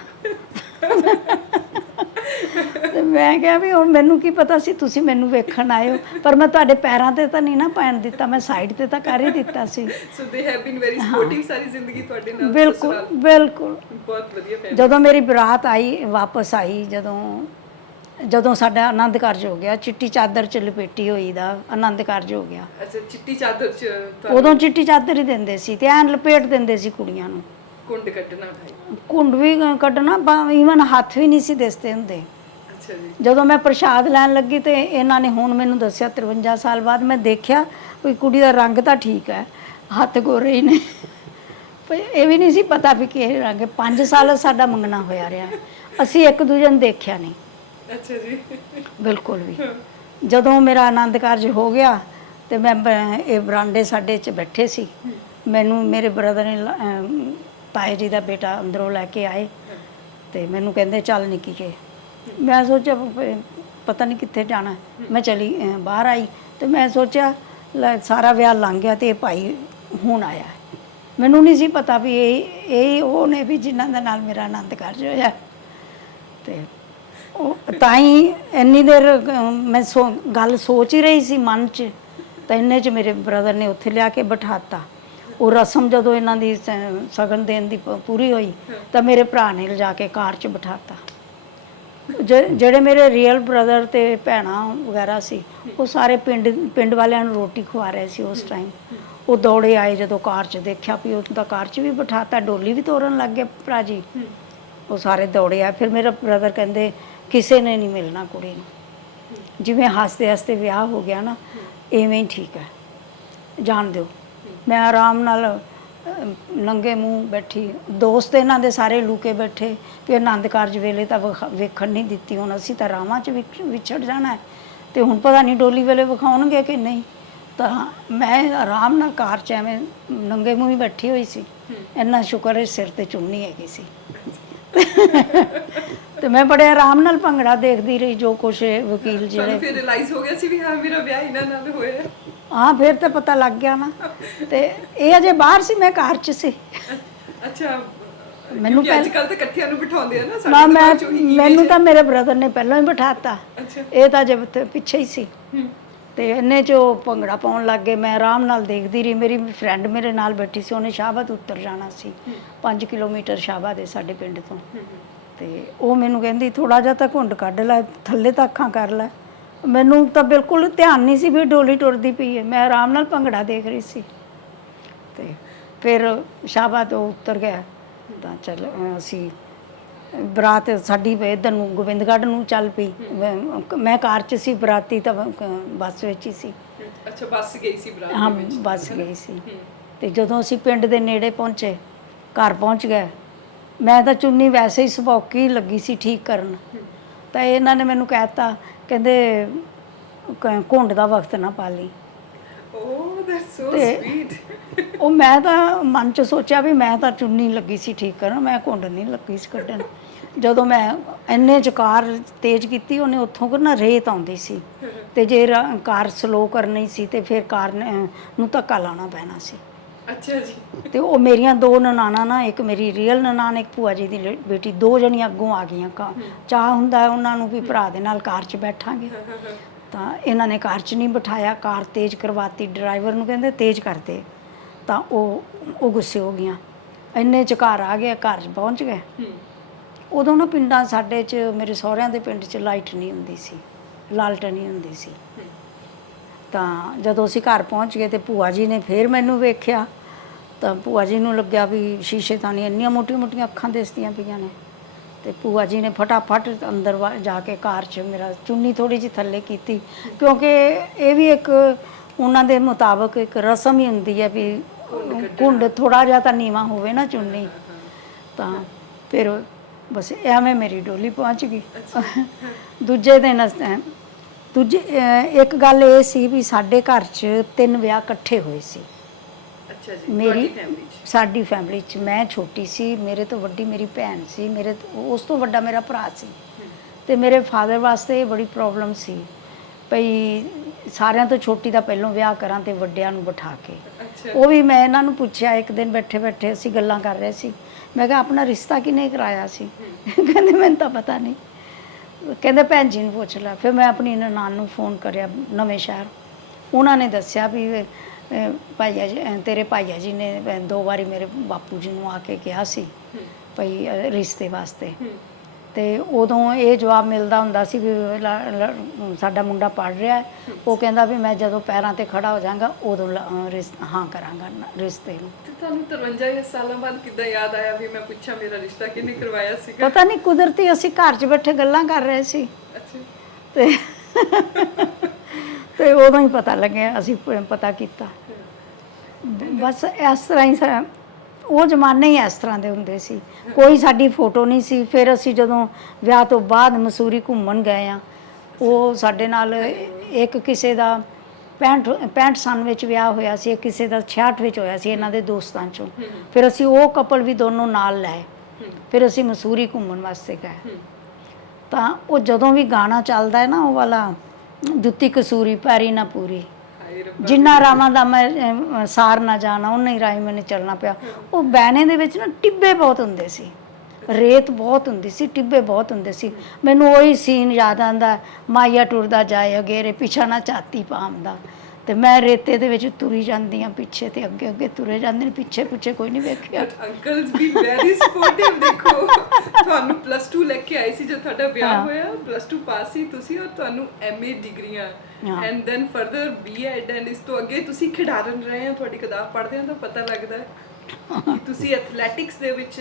ਤੇ ਮੈਂ ਕਿਹਾ ਵੀ ਹੁਣ ਮੈਨੂੰ ਕੀ ਪਤਾ ਸੀ ਤੁਸੀਂ ਮੈਨੂੰ ਵੇਖਣ ਆਏ ਹੋ, ਪਰ ਮੈਂ ਤੁਹਾਡੇ ਪੈਰਾਂ ਤੇ ਤਾਂ ਨਹੀਂ ਨਾ ਪੈਣ ਦਿੱਤਾ, ਮੈਂ ਸਾਈਡ ਤੇ ਤਾਂ ਕਰ ਹੀ ਦਿੱਤਾ ਸੀ। So they have been very sportive ਸਾਰੀ ਜ਼ਿੰਦਗੀ ਤੁਹਾਡੇ ਨਾਲ। ਬਿਲਕੁਲ ਬਿਲਕੁਲ। ਬਹੁਤ ਵਧੀਆ ਫੈਮਿਲੀ। ਜਦੋਂ ਮੇਰੀ ਬਰਾਤ ਆਈ ਵਾਪਸ ਆਈ, ਜਦੋਂ ਸਾਡਾ ਆਨੰਦ ਕਾਰਜ ਹੋ ਗਿਆ, ਚਿੱਟੀ ਚਾਦਰ 'ਚ ਲਪੇਟੀ ਹੋਈ ਦਾ ਆਨੰਦ ਕਾਰਜ ਹੋ ਗਿਆ। ਅੱਛਾ, ਚਿੱਟੀ ਚਾਦਰ 'ਚ ਉਦੋਂ ਚਿੱਟੀ ਚਾਦਰ ਹੀ ਦਿੰਦੇ ਸੀ ਤੇ ਐਨ ਲਪੇਟ ਦਿੰਦੇ ਸੀ ਕੁੜੀਆਂ ਨੂੰ। ਕੁੰਡ ਕੱਢਣਾ ਭਾਈ। ਕੁੰਡ ਵੀ ਕੱਢਣਾ, ਈਵਨ ਹੱਥ ਵੀ ਨਹੀਂ ਸੀ ਦਿਸਦੇ ਹੁੰਦੇ। ਅੱਛਾ ਜੀ। ਜਦੋਂ ਮੈਂ ਪ੍ਰਸ਼ਾਦ ਲੈਣ ਲੱਗੀ ਤੇ ਇਹਨਾਂ ਨੇ ਹੁਣ ਮੈਨੂੰ ਦੱਸਿਆ 53 ਸਾਲ ਬਾਅਦ ਮੈਂ ਦੇਖਿਆ ਕੋਈ ਕੁੜੀ ਦਾ ਰੰਗ ਤਾਂ ਠੀਕ ਹੈ, ਹੱਥ ਗੋਰੇ ਹੀ ਨੇ। ਪਰ ਇਹ ਵੀ ਨਹੀਂ ਸੀ ਪਤਾ ਵੀ ਕਿਹੜੇ ਰੰਗ। 5 ਸਾਲ ਸਾਡਾ ਮੰਗਣਾ ਹੋਇਆ ਰਿਹਾ, ਅਸੀਂ ਇੱਕ ਦੂਜੇ ਨੂੰ ਦੇਖਿਆ ਨਹੀਂ। ਅੱਛਾ ਜੀ। ਬਿਲਕੁਲ ਵੀ। ਜਦੋਂ ਮੇਰਾ ਆਨੰਦ ਕਾਰਜ ਹੋ ਗਿਆ ਤੇ ਮੈਂ ਇਹ ਬਰਾਂਡੇ ਸਾਡੇ 'ਚ ਬੈਠੇ ਸੀ, ਮੈਨੂੰ ਮੇਰੇ ਬ੍ਰਦਰ ਨੇ ਤਾਏ ਜੀ ਦਾ ਬੇਟਾ ਅੰਦਰੋਂ ਲੈ ਕੇ ਆਏ ਤੇ ਮੈਨੂੰ ਕਹਿੰਦੇ ਚੱਲ ਨਿੱਕੀ ਕੇ। ਮੈਂ ਸੋਚਿਆ ਪਤਾ ਨਹੀਂ ਕਿੱਥੇ ਜਾਣਾ, ਮੈਂ ਚਲੀ ਬਾਹਰ ਆਈ ਤੇ ਮੈਂ ਸੋਚਿਆ ਲੈ ਸਾਰਾ ਵਿਆਹ ਲੰਘ ਗਿਆ ਤੇ ਇਹ ਭਾਈ ਹੁਣ ਆਇਆ। ਮੈਨੂੰ ਨਹੀਂ ਸੀ ਪਤਾ ਵੀ ਇਹ ਉਹ ਨੇ ਵੀ ਜਿਨ੍ਹਾਂ ਦੇ ਨਾਲ ਮੇਰਾ ਆਨੰਦ ਕਾਰਜ ਹੋਇਆ। ਤੇ ਉਹ ਤਾਂ ਹੀ ਇੰਨੀ ਦੇਰ ਮੈਂ ਗੱਲ ਸੋਚ ਹੀ ਰਹੀ ਸੀ ਮਨ 'ਚ, ਤਾਂ ਇੰਨੇ 'ਚ ਮੇਰੇ ਬ੍ਰਦਰ ਨੇ ਉੱਥੇ ਲਿਆ ਕੇ ਬਿਠਾਤਾ। ਉਹ ਰਸਮ ਜਦੋਂ ਇਹਨਾਂ ਦੀ ਸ਼ਗਨ ਦੇਣ ਦੀ ਪੂਰੀ ਹੋਈ ਤਾਂ ਮੇਰੇ ਭਰਾ ਨੇ ਲਿਜਾ ਕੇ ਕਾਰ 'ਚ ਬਿਠਾਤਾ। ਜਿਹੜੇ ਮੇਰੇ ਰੀਅਲ ਬ੍ਰਦਰ ਤੇ ਭੈਣਾਂ ਵਗੈਰਾ ਸੀ ਉਹ ਸਾਰੇ ਪਿੰਡ ਵਾਲਿਆਂ ਨੂੰ ਰੋਟੀ ਖਵਾ ਰਹੇ ਸੀ ਉਸ ਟਾਈਮ। ਉਹ ਦੌੜੇ ਆਏ ਜਦੋਂ ਕਾਰ 'ਚ ਦੇਖਿਆ ਵੀ ਉਹ ਤਾਂ ਕਾਰ 'ਚ ਵੀ ਬਿਠਾਤਾ, ਡੋਲੀ ਵੀ ਤੋਰਨ ਲੱਗ ਗਏ ਭਰਾ ਜੀ। ਉਹ ਸਾਰੇ ਦੌੜੇ ਆਏ। ਫਿਰ ਮੇਰਾ ਬ੍ਰਦਰ ਕਹਿੰਦੇ ਕਿਸੇ ਨੇ ਨਹੀਂ ਮਿਲਣਾ ਕੁੜੀ ਨੂੰ, ਜਿਵੇਂ ਹੱਸਦੇ ਹੱਸਦੇ ਵਿਆਹ ਹੋ ਗਿਆ ਨਾ ਇਵੇਂ ਹੀ ਠੀਕ ਹੈ, ਜਾਣ ਦਿਓ। ਮੈਂ ਆਰਾਮ ਨਾਲ ਨੰਗੇ ਮੂੰਹ ਬੈਠੀ, ਦੋਸਤ ਇਹਨਾਂ ਦੇ ਸਾਰੇ ਲੁਕੇ ਬੈਠੇ ਕਿ ਆਨੰਦ ਕਾਰਜ ਵੇਲੇ ਤਾਂ ਵੇਖਣ ਨਹੀਂ ਦਿੱਤੀ, ਹੁਣ ਅਸੀਂ ਤਾਂ ਰਾਵਾਂ 'ਚ ਵਿਛੜ ਜਾਣਾ ਤੇ ਹੁਣ ਪਤਾ ਨਹੀਂ ਡੋਲੀ ਵੇਲੇ ਵਿਖਾਉਣਗੇ ਕਿ ਨਹੀਂ। ਤਾਂ ਮੈਂ ਆਰਾਮ ਨਾਲ ਕਾਰ 'ਚ ਐਵੇਂ ਨੰਗੇ ਮੂੰਹ ਹੀ ਬੈਠੀ ਹੋਈ ਸੀ। ਇੰਨਾ ਸ਼ੁਕਰ ਹੈ ਸਿਰ ਤੇ ਚੁੰਨੀ ਹੈਗੀ ਸੀ। ਤੇ ਮੈਂ ਬੜੇ ਆਰਾਮ ਨਾਲ ਭੰਗੜਾ ਦੇਖਦੀ ਰਹੀ ਜੋ ਕੁਛ ਵਕੀਲ ਜਿਹੜੇ। ਫਿਰ ਰਿਅਲਾਈਜ਼ ਹੋ ਗਿਆ ਸੀ ਵੀ ਹਾਂ ਮੇਰਾ ਵਿਆਹ ਇਹਨਾਂ ਨਾਲ ਹੋਇਆ। ਹਾਂ ਫਿਰ ਤਾਂ ਪਤਾ ਲੱਗ ਗਿਆ ਨਾ। ਤੇ ਇਹ ਅਜੇ ਬਾਹਰ ਸੀ, ਮੈਂ ਕਾਰ 'ਚ ਸੀ। ਅੱਛਾ, ਮੈਨੂੰ ਅੱਜ ਕੱਲ ਤਾਂ ਇਕੱਠਿਆਂ ਨੂੰ ਬਿਠਾਉਂਦੇ ਆ ਨਾ ਨਾ, ਮੈਨੂੰ ਤਾਂ ਮੇਰੇ ਬ੍ਰਦਰ ਨੇ ਪਹਿਲਾਂ ਹੀ ਬਿਠਾਤਾ। ਅੱਛਾ। ਇਹ ਤਾਂ ਜੇ ਪਿੱਛੇ ਹੀ ਸੀ ਤੇ ਇੰਨੇ 'ਚ ਉਹ ਭੰਗੜਾ ਪਾਉਣ ਲੱਗ ਗਏ। ਮੈਂ ਆਰਾਮ ਨਾਲ ਦੇਖਦੀ ਰਹੀ। ਮੇਰੀ ਫਰੈਂਡ ਮੇਰੇ ਨਾਲ ਬੈਠੀ ਸੀ, ਉਹਨੇ ਸ਼ਾਹਬਾਦ ਉੱਤਰ ਜਾਣਾ ਸੀ। 5 ਕਿਲੋਮੀਟਰ ਸ਼ਾਹਬਾਦ ਹੈ ਸਾਡੇ ਪਿੰਡ ਤੋਂ। ਤੇ ਉਹ ਮੈਨੂੰ ਕਹਿੰਦੀ ਥੋੜਾ ਜਿਹਾ ਤਾਂ ਘੁੰਡ ਕੱਢ ਲੈ, ਥੱਲੇ ਤਾਂ ਅੱਖਾਂ ਕਰ ਲੈ। ਮੈਨੂੰ ਤਾਂ ਬਿਲਕੁਲ ਧਿਆਨ ਨਹੀਂ ਸੀ ਵੀ ਡੋਲੀ ਟੁਰਦੀ ਪਈ ਹੈ, ਮੈਂ ਆਰਾਮ ਨਾਲ ਭੰਗੜਾ ਦੇਖ ਰਹੀ ਸੀ। ਤੇ ਫਿਰ ਸ਼ਾਹਬਾਦ ਉਹ ਉੱਤਰ ਗਿਆ ਤਾਂ ਚੱਲ ਅਸੀਂ ਬਰਾਤ ਸਾਡੀ ਇੱਧਰ ਨੂੰ ਗੋਬਿੰਦਗੜ੍ਹ ਨੂੰ ਚੱਲ ਪਈ। ਮੈਂ ਕਾਰ 'ਚ ਸੀ, ਬਰਾਤੀ ਤਾਂ ਬੱਸ ਵਿੱਚ ਹੀ ਸੀ। ਅੱਛਾ, ਬੱਸ ਗਈ ਸੀ ਬਰਾਤ ਹਾਂ, ਬੱਸ ਗਈ ਸੀ। ਤੇ ਜਦੋਂ ਅਸੀਂ ਪਿੰਡ ਦੇ ਨੇੜੇ ਪਹੁੰਚੇ, ਘਰ ਪਹੁੰਚ ਗਏ, ਮੈਂ ਤਾਂ ਚੁੰਨੀ ਵੈਸੇ ਹੀ ਸਪੌਕੀ ਲੱਗੀ ਸੀ ਠੀਕ ਕਰਨ। ਤਾਂ ਇਹਨਾਂ ਨੇ ਮੈਨੂੰ ਕਹਿ ਦਿੱਤਾ, ਕਹਿੰਦੇ ਘੁੰਡ ਦਾ ਵਕਤ ਨਾ ਪਾ ਲਈ। ਓਹ ਦੈਟਸ ਸੋ ਸਵੀਟ। ਉਹ ਮੈਂ ਤਾਂ ਮਨ 'ਚ ਸੋਚਿਆ ਵੀ ਮੈਂ ਤਾਂ ਚੁੰਨੀ ਲੱਗੀ ਸੀ ਠੀਕ ਕਰਨ, ਮੈਂ ਘੁੰਡ ਨਹੀਂ ਲੱਗੀ ਸੀ ਕੱਢਣ। ਜਦੋਂ ਮੈਂ ਇੰਨੇ 'ਚ ਕਾਰ ਤੇਜ਼ ਕੀਤੀ, ਉਹਨੇ ਉੱਥੋਂ ਕੋ ਨਾ ਰੇਤ ਆਉਂਦੀ ਸੀ ਤੇ ਜੇ ਕਾਰ ਸਲੋ ਕਰਨੀ ਸੀ ਤੇ ਫਿਰ ਕਾਰ ਨੂੰ ਧੱਕਾ ਲਾਉਣਾ ਪੈਣਾ ਸੀ। ਅੱਛਾ ਜੀ। ਤੇ ਉਹ ਮੇਰੀਆਂ 2 ਨਨਾਣਾ ਨਾ, ਇੱਕ ਮੇਰੀ ਰੀਅਲ ਨਨਾਣ, ਇੱਕ ਭੂਆ ਜੀ ਦੀ ਬੇਟੀ, 2 ਜਣੀਆਂ ਅੱਗੋਂ ਆ ਗਈਆਂ। ਚਾਹ ਹੁੰਦਾ ਉਹਨਾਂ ਨੂੰ ਵੀ ਭਰਾ ਦੇ ਨਾਲ ਕਾਰ 'ਚ ਬੈਠਾਂਗੇ। ਤਾਂ ਇਹਨਾਂ ਨੇ ਕਾਰ 'ਚ ਨਹੀਂ ਬਿਠਾਇਆ, ਕਾਰ ਤੇਜ਼ ਕਰਵਾਤੀ। ਡਰਾਈਵਰ ਨੂੰ ਕਹਿੰਦੇ ਤੇਜ਼ ਕਰ ਦੇ, ਤਾਂ ਉਹ ਗੁੱਸੇ ਹੋ ਗਈਆਂ। ਇੰਨੇ 'ਚ ਘਰ ਆ ਗਏ, ਘਰ 'ਚ ਪਹੁੰਚ ਗਏ। ਉਦੋਂ ਨਾ ਪਿੰਡਾਂ ਸਾਡੇ 'ਚ, ਮੇਰੇ ਸਹੁਰਿਆਂ ਦੇ ਪਿੰਡ 'ਚ ਲਾਈਟ ਨਹੀਂ ਹੁੰਦੀ ਸੀ, ਲਾਲਟਨ ਨਹੀਂ ਹੁੰਦੀ ਸੀ। ਤਾਂ ਜਦੋਂ ਅਸੀਂ ਘਰ ਪਹੁੰਚ ਗਏ ਤੇ ਭੂਆ ਜੀ ਨੇ ਫਿਰ ਮੈਨੂੰ ਵੇਖਿਆ ਤਾਂ ਭੂਆ ਜੀ ਨੂੰ ਲੱਗਿਆ ਵੀ ਸ਼ੀਸ਼ੇ ਤਾਂ ਨਹੀਂ, ਇੰਨੀਆਂ ਮੋਟੀਆਂ ਮੋਟੀਆਂ ਅੱਖਾਂ ਦਿਸਦੀਆਂ ਪਈਆਂ ਨੇ। ਤੇ ਭੂਆ ਜੀ ਨੇ ਫਟਾਫਟ ਅੰਦਰ ਜਾ ਕੇ ਕਾਰ 'ਚ ਮੇਰਾ ਚੁੰਨੀ ਥੋੜ੍ਹੀ ਜਿਹੀ ਥੱਲੇ ਕੀਤੀ, ਕਿਉਂਕਿ ਇਹ ਵੀ ਇੱਕ ਉਹਨਾਂ ਦੇ ਮੁਤਾਬਕ ਇੱਕ ਰਸਮ ਹੀ ਹੁੰਦੀ ਹੈ ਵੀ ਘੁੰਡ ਥੋੜ੍ਹਾ ਜਿਹਾ ਤਾਂ ਨੀਵਾਂ ਹੋਵੇ ਨਾ ਚੁੰਨੀ। ਤਾਂ ਫਿਰ ਬਸ ਐਵੇਂ ਮੇਰੀ ਡੋਲੀ ਪਹੁੰਚ ਗਈ। ਦੂਜੇ ਦਿਨ ਇੱਕ ਗੱਲ ਇਹ ਸੀ ਵੀ ਸਾਡੇ ਘਰ 'ਚ 3 ਵਿਆਹ ਇਕੱਠੇ ਹੋਏ ਸੀ। ਅੱਛਾ ਜੀ, ਮੇਰੀ ਤੁਹਾਡੀ ਫੈਮਿਲੀ 'ਚ? ਸਾਡੀ ਫੈਮਿਲੀ 'ਚ ਮੈਂ ਛੋਟੀ ਸੀ, ਮੇਰੇ ਤੋਂ ਵੱਡੀ ਮੇਰੀ ਭੈਣ ਸੀ, ਉਸ ਤੋਂ ਵੱਡਾ ਮੇਰਾ ਭਰਾ ਸੀ। ਤੇ ਮੇਰੇ ਫਾਦਰ ਵਾਸਤੇ ਇਹ ਬੜੀ ਪ੍ਰੋਬਲਮ ਸੀ ਭਈ ਸਾਰਿਆਂ ਤੋਂ ਛੋਟੀ ਦਾ ਪਹਿਲੋਂ ਵਿਆਹ ਕਰਾਂ ਤੇ ਵੱਡਿਆਂ ਨੂੰ ਬਿਠਾ ਕੇ। ਅੱਛਾ। ਉਹ ਵੀ ਮੈਂ ਇਹਨਾਂ ਨੂੰ ਪੁੱਛਿਆ ਇੱਕ ਦਿਨ ਬੈਠੇ ਬੈਠੇ, ਅਸੀਂ ਗੱਲਾਂ ਕਰ ਰਹੇ ਸੀ, ਮੈਂ ਕਿਹਾ ਆਪਣਾ ਰਿਸ਼ਤਾ ਕਿਹਨੇ ਕਰਾਇਆ ਸੀ? ਕਹਿੰਦੇ ਮੈਨੂੰ ਤਾਂ ਪਤਾ ਨਹੀਂ। ਕਹਿੰਦੇ ਭੈਣ ਜੀ ਨੂੰ ਪੁੱਛ ਲੈ। ਫਿਰ ਮੈਂ ਆਪਣੀ ਨਨਾਣ ਨੂੰ ਫੋਨ ਕਰਿਆ ਨਵੇਂ ਸ਼ਹਿਰ, ਉਹਨਾਂ ਨੇ ਦੱਸਿਆ ਵੀ ਭਾਈਆ ਜੀ, ਤੇਰੇ ਭਾਈਆ ਜੀ ਨੇ 2 ਵਾਰੀ ਮੇਰੇ ਬਾਪੂ ਜੀ ਨੂੰ ਆ ਕੇ ਕਿਹਾ ਸੀ ਭਈ ਰਿਸ਼ਤੇ ਵਾਸਤੇ। ਤੇ ਉਦੋਂ ਇਹ ਜਵਾਬ ਮਿਲਦਾ ਹੁੰਦਾ ਸੀ ਵੀ ਸਾਡਾ ਮੁੰਡਾ ਪੜ੍ਹ ਰਿਹਾ ਹੈ, ਉਹ ਕਹਿੰਦਾ ਵੀ ਮੈਂ ਜਦੋਂ ਪੈਰਾਂ ਤੇ ਖੜਾ ਹੋ ਜਾਵਾਂਗਾ ਉਦੋਂ ਹਾਂ ਕਰਾਂਗਾ ਰਿਸ਼ਤੇ ਨੂੰ। ਤੇ ਤੁਹਾਨੂੰ 53 ਸਾਲਾਂ ਬਾਅਦ ਕਿੱਦਾਂ ਯਾਦ ਆਇਆ ਵੀ ਮੈਂ ਪੁੱਛਾਂ ਮੇਰਾ ਰਿਸ਼ਤਾ ਕਿਹਨੇ ਕਰਵਾਇਆ ਸੀਗਾ? ਪਤਾ ਨਹੀਂ, ਕੁਦਰਤੀ ਅਸੀਂ ਘਰ 'ਚ ਬੈਠੇ ਗੱਲਾਂ ਕਰ ਰਹੇ ਸੀ ਅੱਛਾ। ਤੇ ਉਦੋਂ ਹੀ ਪਤਾ ਲੱਗਿਆ, ਅਸੀਂ ਪਤਾ ਕੀਤਾ। ਬਸ ਇਸ ਤਰ੍ਹਾਂ ਹੀ ਉਹ ਜ਼ਮਾਨੇ ਹੀ ਇਸ ਤਰ੍ਹਾਂ ਦੇ ਹੁੰਦੇ ਸੀ। ਕੋਈ ਸਾਡੀ ਫੋਟੋ ਨਹੀਂ ਸੀ। ਫਿਰ ਅਸੀਂ ਜਦੋਂ ਵਿਆਹ ਤੋਂ ਬਾਅਦ ਮਸੂਰੀ ਘੁੰਮਣ ਗਏ ਆ, ਉਹ ਸਾਡੇ ਨਾਲ ਇੱਕ ਕਿਸੇ ਦਾ 65 ਸਨ ਵਿੱਚ ਵਿਆਹ ਹੋਇਆ ਸੀ, ਕਿਸੇ ਦਾ 66 ਵਿੱਚ ਹੋਇਆ ਸੀ, ਇਹਨਾਂ ਦੇ ਦੋਸਤਾਂ 'ਚੋਂ। ਫਿਰ ਅਸੀਂ ਉਹ ਕਪਲ ਵੀ ਦੋਨੋਂ ਨਾਲ ਲਏ, ਫਿਰ ਅਸੀਂ ਮਸੂਰੀ ਘੁੰਮਣ ਵਾਸਤੇ ਗਏ। ਤਾਂ ਉਹ ਜਦੋਂ ਵੀ ਗਾਣਾ ਚੱਲਦਾ ਹੈ ਨਾ, ਉਹ ਵਾਲਾ ਜੁੱਤੀ ਕਸੂਰੀ ਪੈਰੀ ਨਾ ਪੂਰੀ, ਜਿੰਨਾ ਰਾਵਾਂ ਦਾ ਮੈਂ ਸਾਰ ਨਾ ਜਾਣਾ ਉਹਨਾਂ ਹੀ ਰਾਹੀਂ ਮੈਨੂੰ ਚੱਲਣਾ ਪਿਆ। ਉਹ ਬੈਣੇ ਦੇ ਵਿੱਚ ਨਾ ਟਿੱਬੇ ਬਹੁਤ ਹੁੰਦੇ ਸੀ, ਰੇਤ ਬਹੁਤ ਹੁੰਦੀ ਸੀ, ਟਿੱਬੇ ਬਹੁਤ ਹੁੰਦੇ ਸੀ। ਮੈਨੂੰ ਉਹੀ ਸੀਨ ਯਾਦ ਆਉਂਦਾ, ਮਾਇਆ ਟੁਰਦਾ ਜਾਏ ਅਗੇਰੇ ਪਿੱਛਾ ਨਾ ਝਾਤੀ ਪਾਉਂਦਾ। ਤੇ ਮੈਂ ਰੇਤੇ ਦੇ ਵਿੱਚ ਤੁਰੀ ਜਾਂਦੀ ਹਾਂ ਪਿੱਛੇ, ਤੇ ਅੱਗੇ ਅੱਗੇ ਤੁਰੇ ਜਾਂਦੇ ਨੇ, ਪਿੱਛੇ ਪਿੱਛੇ ਕੋਈ ਨਹੀਂ ਵੇਖਿਆ। ਅੰਕਲਸ ਵੀ ਵੈਰੀ ਸਪੋਰਟਿਵ। ਦੇਖੋ ਤੁਹਾਨੂੰ +2 ਲੈ ਕੇ ਆਈ ਸੀ ਜਦ ਤੁਹਾਡਾ ਵਿਆਹ ਹੋਇਆ, +2 ਪਾਸ ਸੀ ਤੁਸੀਂ, ਔਰ ਤੁਹਾਨੂੰ MA ਡਿਗਰੀਆਂ and then further BEd, and ਇਸ ਤੋਂ ਅੱਗੇ ਤੁਸੀਂ ਖਿਡਾਰਨ ਰਹੇ ਆ। ਤੁਹਾਡੀ ਕਿਤਾਬ ਪੜ੍ਹਦੇ ਹਾਂ ਤਾਂ ਪਤਾ ਲੱਗਦਾ ਹੈ ਕਿ ਤੁਸੀਂ ਐਥਲੈਟਿਕਸ ਦੇ ਵਿੱਚ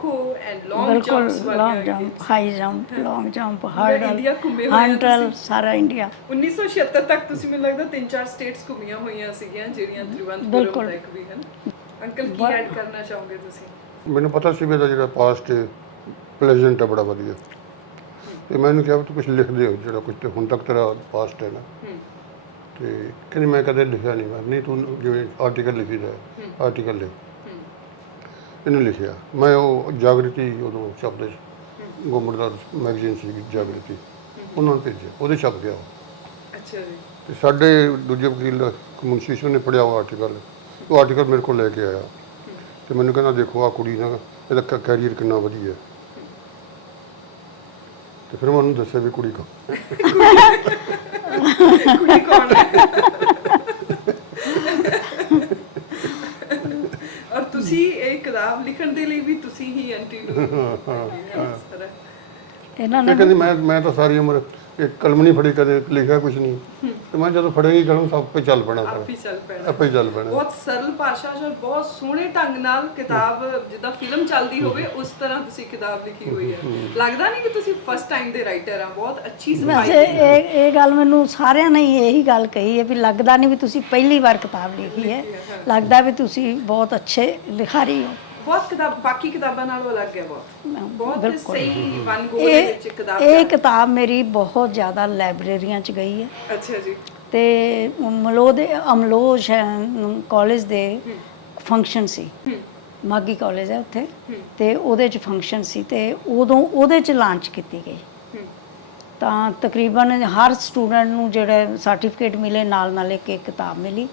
kho and long jumps long jump, high jump, long jump, hurdle, India ਘੁੰਮੇ ਹੋਏ ਹੰਟਲ, ਸਾਰਾ ਇੰਡੀਆ। 1976 ਤੱਕ ਤੁਸੀਂ ਮੈਨੂੰ ਲੱਗਦਾ 3-4 ਸਟੇਟਸ ਘੁੰਮੀਆਂ ਹੋਈਆਂ ਸੀਗੀਆਂ, ਜਿਹੜੀਆਂ ਤਿਰੂਵਨੰਤਪੁਰਮ ਤੱਕ ਵੀ ਹਨ। ਅੰਕਲ ਕੀ ਐਡ ਕਰਨਾ ਚਾਹੋਗੇ ਤੁਸੀਂ? ਮੈਨੂੰ ਪਤਾ ਸੀ ਵੀ ਇਹਦਾ ਜਿਹੜਾ ਪਾਸਟ ਹੈ ਪਲੇਜ਼ੈਂਟ ਹੈ, ਬੜਾ ਵਧੀਆ। ਤੇ ਮੈਨੂੰ ਕਿਹਾ ਵੀ ਤੂੰ ਕੁਝ ਲਿਖ ਦਿਓ ਜਿਹੜਾ ਕੁਝ ਤੇ ਹੁਣ ਤੱਕ ਤੇਰਾ ਪਾਸਟ ਹੈ ਨਾ। ਤੇ ਕਹਿੰਦੀ ਮੈਂ ਕਦੇ ਲਿਖਿਆ ਨਹੀਂ। ਮੈਂ ਨਹੀਂ, ਤੂੰ ਜਿਵੇਂ ਆਰਟੀਕਲ ਲਿਖੀ ਜਾਏ, ਆਰਟੀਕਲ ਲਿਖ। ਇਹਨੂੰ ਲਿਖਿਆ ਮੈਂ। ਉਹ ਜਾਗਰਤੀ ਉਦੋਂ ਛਪਦੇ ਗੌਰਮੈਂਟ ਦਾ ਮੈਗਜ਼ੀਨ ਸੀ ਜਾਗਰਤੀ, ਉਹਨਾਂ ਨੂੰ ਭੇਜਿਆ, ਉਹਦੇ ਛਪ ਗਿਆ ਉਹ। ਅੱਛਾ ਜੀ। ਤੇ ਸਾਡੇ ਦੂਜੇ ਵਕੀਲ ਮੁਨਸ਼ੀ ਸਿੰਘ ਨੇ ਪੜ੍ਹਿਆ ਉਹ ਆਰਟੀਕਲ ਮੇਰੇ ਕੋਲ ਲੈ ਕੇ ਆਇਆ। ਤੇ ਮੈਨੂੰ ਕਹਿੰਦਾ ਦੇਖੋ ਆਹ ਕੁੜੀ ਨਾ, ਇਹਦਾ ਕੈਰੀਅਰ ਕਿੰਨਾ ਵਧੀਆ। ਤੇ ਫਿਰ ਮੈਂ ਉਹਨੂੰ ਦੱਸਿਆ ਵੀ ਕੁੜੀ ਕੌਣ ਹੈ। ਔਰ ਤੁਸੀਂ ਇਹ ਕਿਤਾਬ ਲਿਖਣ ਦੇ ਲਈ ਵੀ ਤੁਸੀਂ ਹੀ ਐਂਟੀਡੋਟ। ਇਹਨਾਂ ਨੇ ਕਹਿੰਦੀ ਮੈਂ ਤਾਂ ਸਾਰੀ ਉਮਰ ਇੱਕ ਕਲਮ ਨਹੀਂ ਫੜੀ, ਕਦੇ ਲਿਖਿਆ ਕੁਝ ਨਹੀਂ। ਤੇ ਮੈਂ ਜਦੋਂ ਫੜੇਗੀ ਕਲਮ ਸਭ ਆਪੇ ਚੱਲ ਪੈਣਾ, ਆਪੇ ਚੱਲ ਪੈਣਾ, ਆਪੇ ਚੱਲ ਪੈਣਾ। ਬਹੁਤ ਸਰਲ ਭਾਸ਼ਾ 'ਚ ਬਹੁਤ ਸੋਹਣੇ ਢੰਗ ਨਾਲ ਕਿਤਾਬ, ਜਿੱਦਾਂ ਫਿਲਮ ਚੱਲਦੀ ਹੋਵੇ ਉਸ ਤਰ੍ਹਾਂ ਤੁਸੀਂ ਕਿਤਾਬ ਲਿਖੀ ਹੋਈ ਹੈ। ਲੱਗਦਾ ਨਹੀਂ ਕਿ ਤੁਸੀਂ ਫਸਟ ਟਾਈਮ ਦੇ ਰਾਈਟਰ ਆ। ਬਹੁਤ ਅੱਛੀ ਸਫਾਈ। ਵੈਸੇ ਇਹ ਗੱਲ ਮੈਨੂੰ ਸਾਰਿਆਂ ਨੇ ਇਹੀ ਗੱਲ ਕਹੀ ਹੈ ਵੀ ਲੱਗਦਾ ਨਹੀਂ ਵੀ ਤੁਸੀਂ ਪਹਿਲੀ ਵਾਰ ਕਿਤਾਬ ਲਿਖੀ ਹੈ, ਲੱਗਦਾ ਵੀ ਤੁਸੀਂ ਬਹੁਤ ਅੱਛੇ ਲਿਖਾਰੀ ਹੋ। ਬਹੁਤ ਕਿਤਾਬ ਬਾਕੀ ਕਿਤਾਬਾਂ ਨਾਲੋਂ ਅਲੱਗ ਹੈ, ਬਹੁਤ ਸਹੀ ਵਨ ਗੋ ਦੇ ਵਿੱਚ ਕਿਤਾਬ। ਇਹ ਕਿਤਾਬ ਮੇਰੀ ਬਹੁਤ ਜ਼ਿਆਦਾ ਲਾਇਬ੍ਰੇਰੀਆਂ 'ਚ ਗਈ ਹੈ। ਅੱਛਾ ਜੀ। ਤੇ ਅਮਲੋ ਕਾਲਜ ਦੇ ਫੰਕਸ਼ਨ ਸੀ, ਮਾਗੀ ਕਾਲਜ ਹੈ ਉੱਥੇ, ਤੇ ਉਹਦੇ 'ਚ ਫੰਕਸ਼ਨ ਸੀ, ਤੇ ਉਦੋਂ ਉਹਦੇ 'ਚ ਲਾਂਚ ਕੀਤੀ ਗਈ। ਤਾਂ ਤਕਰੀਬਨ ਹਰ ਸਟੂਡੈਂਟ ਨੂੰ ਜਿਹੜੇ ਸਰਟੀਫਿਕੇਟ ਮਿਲੇ, ਨਾਲ ਇੱਕ ਕਿਤਾਬ ਮਿਲੀ।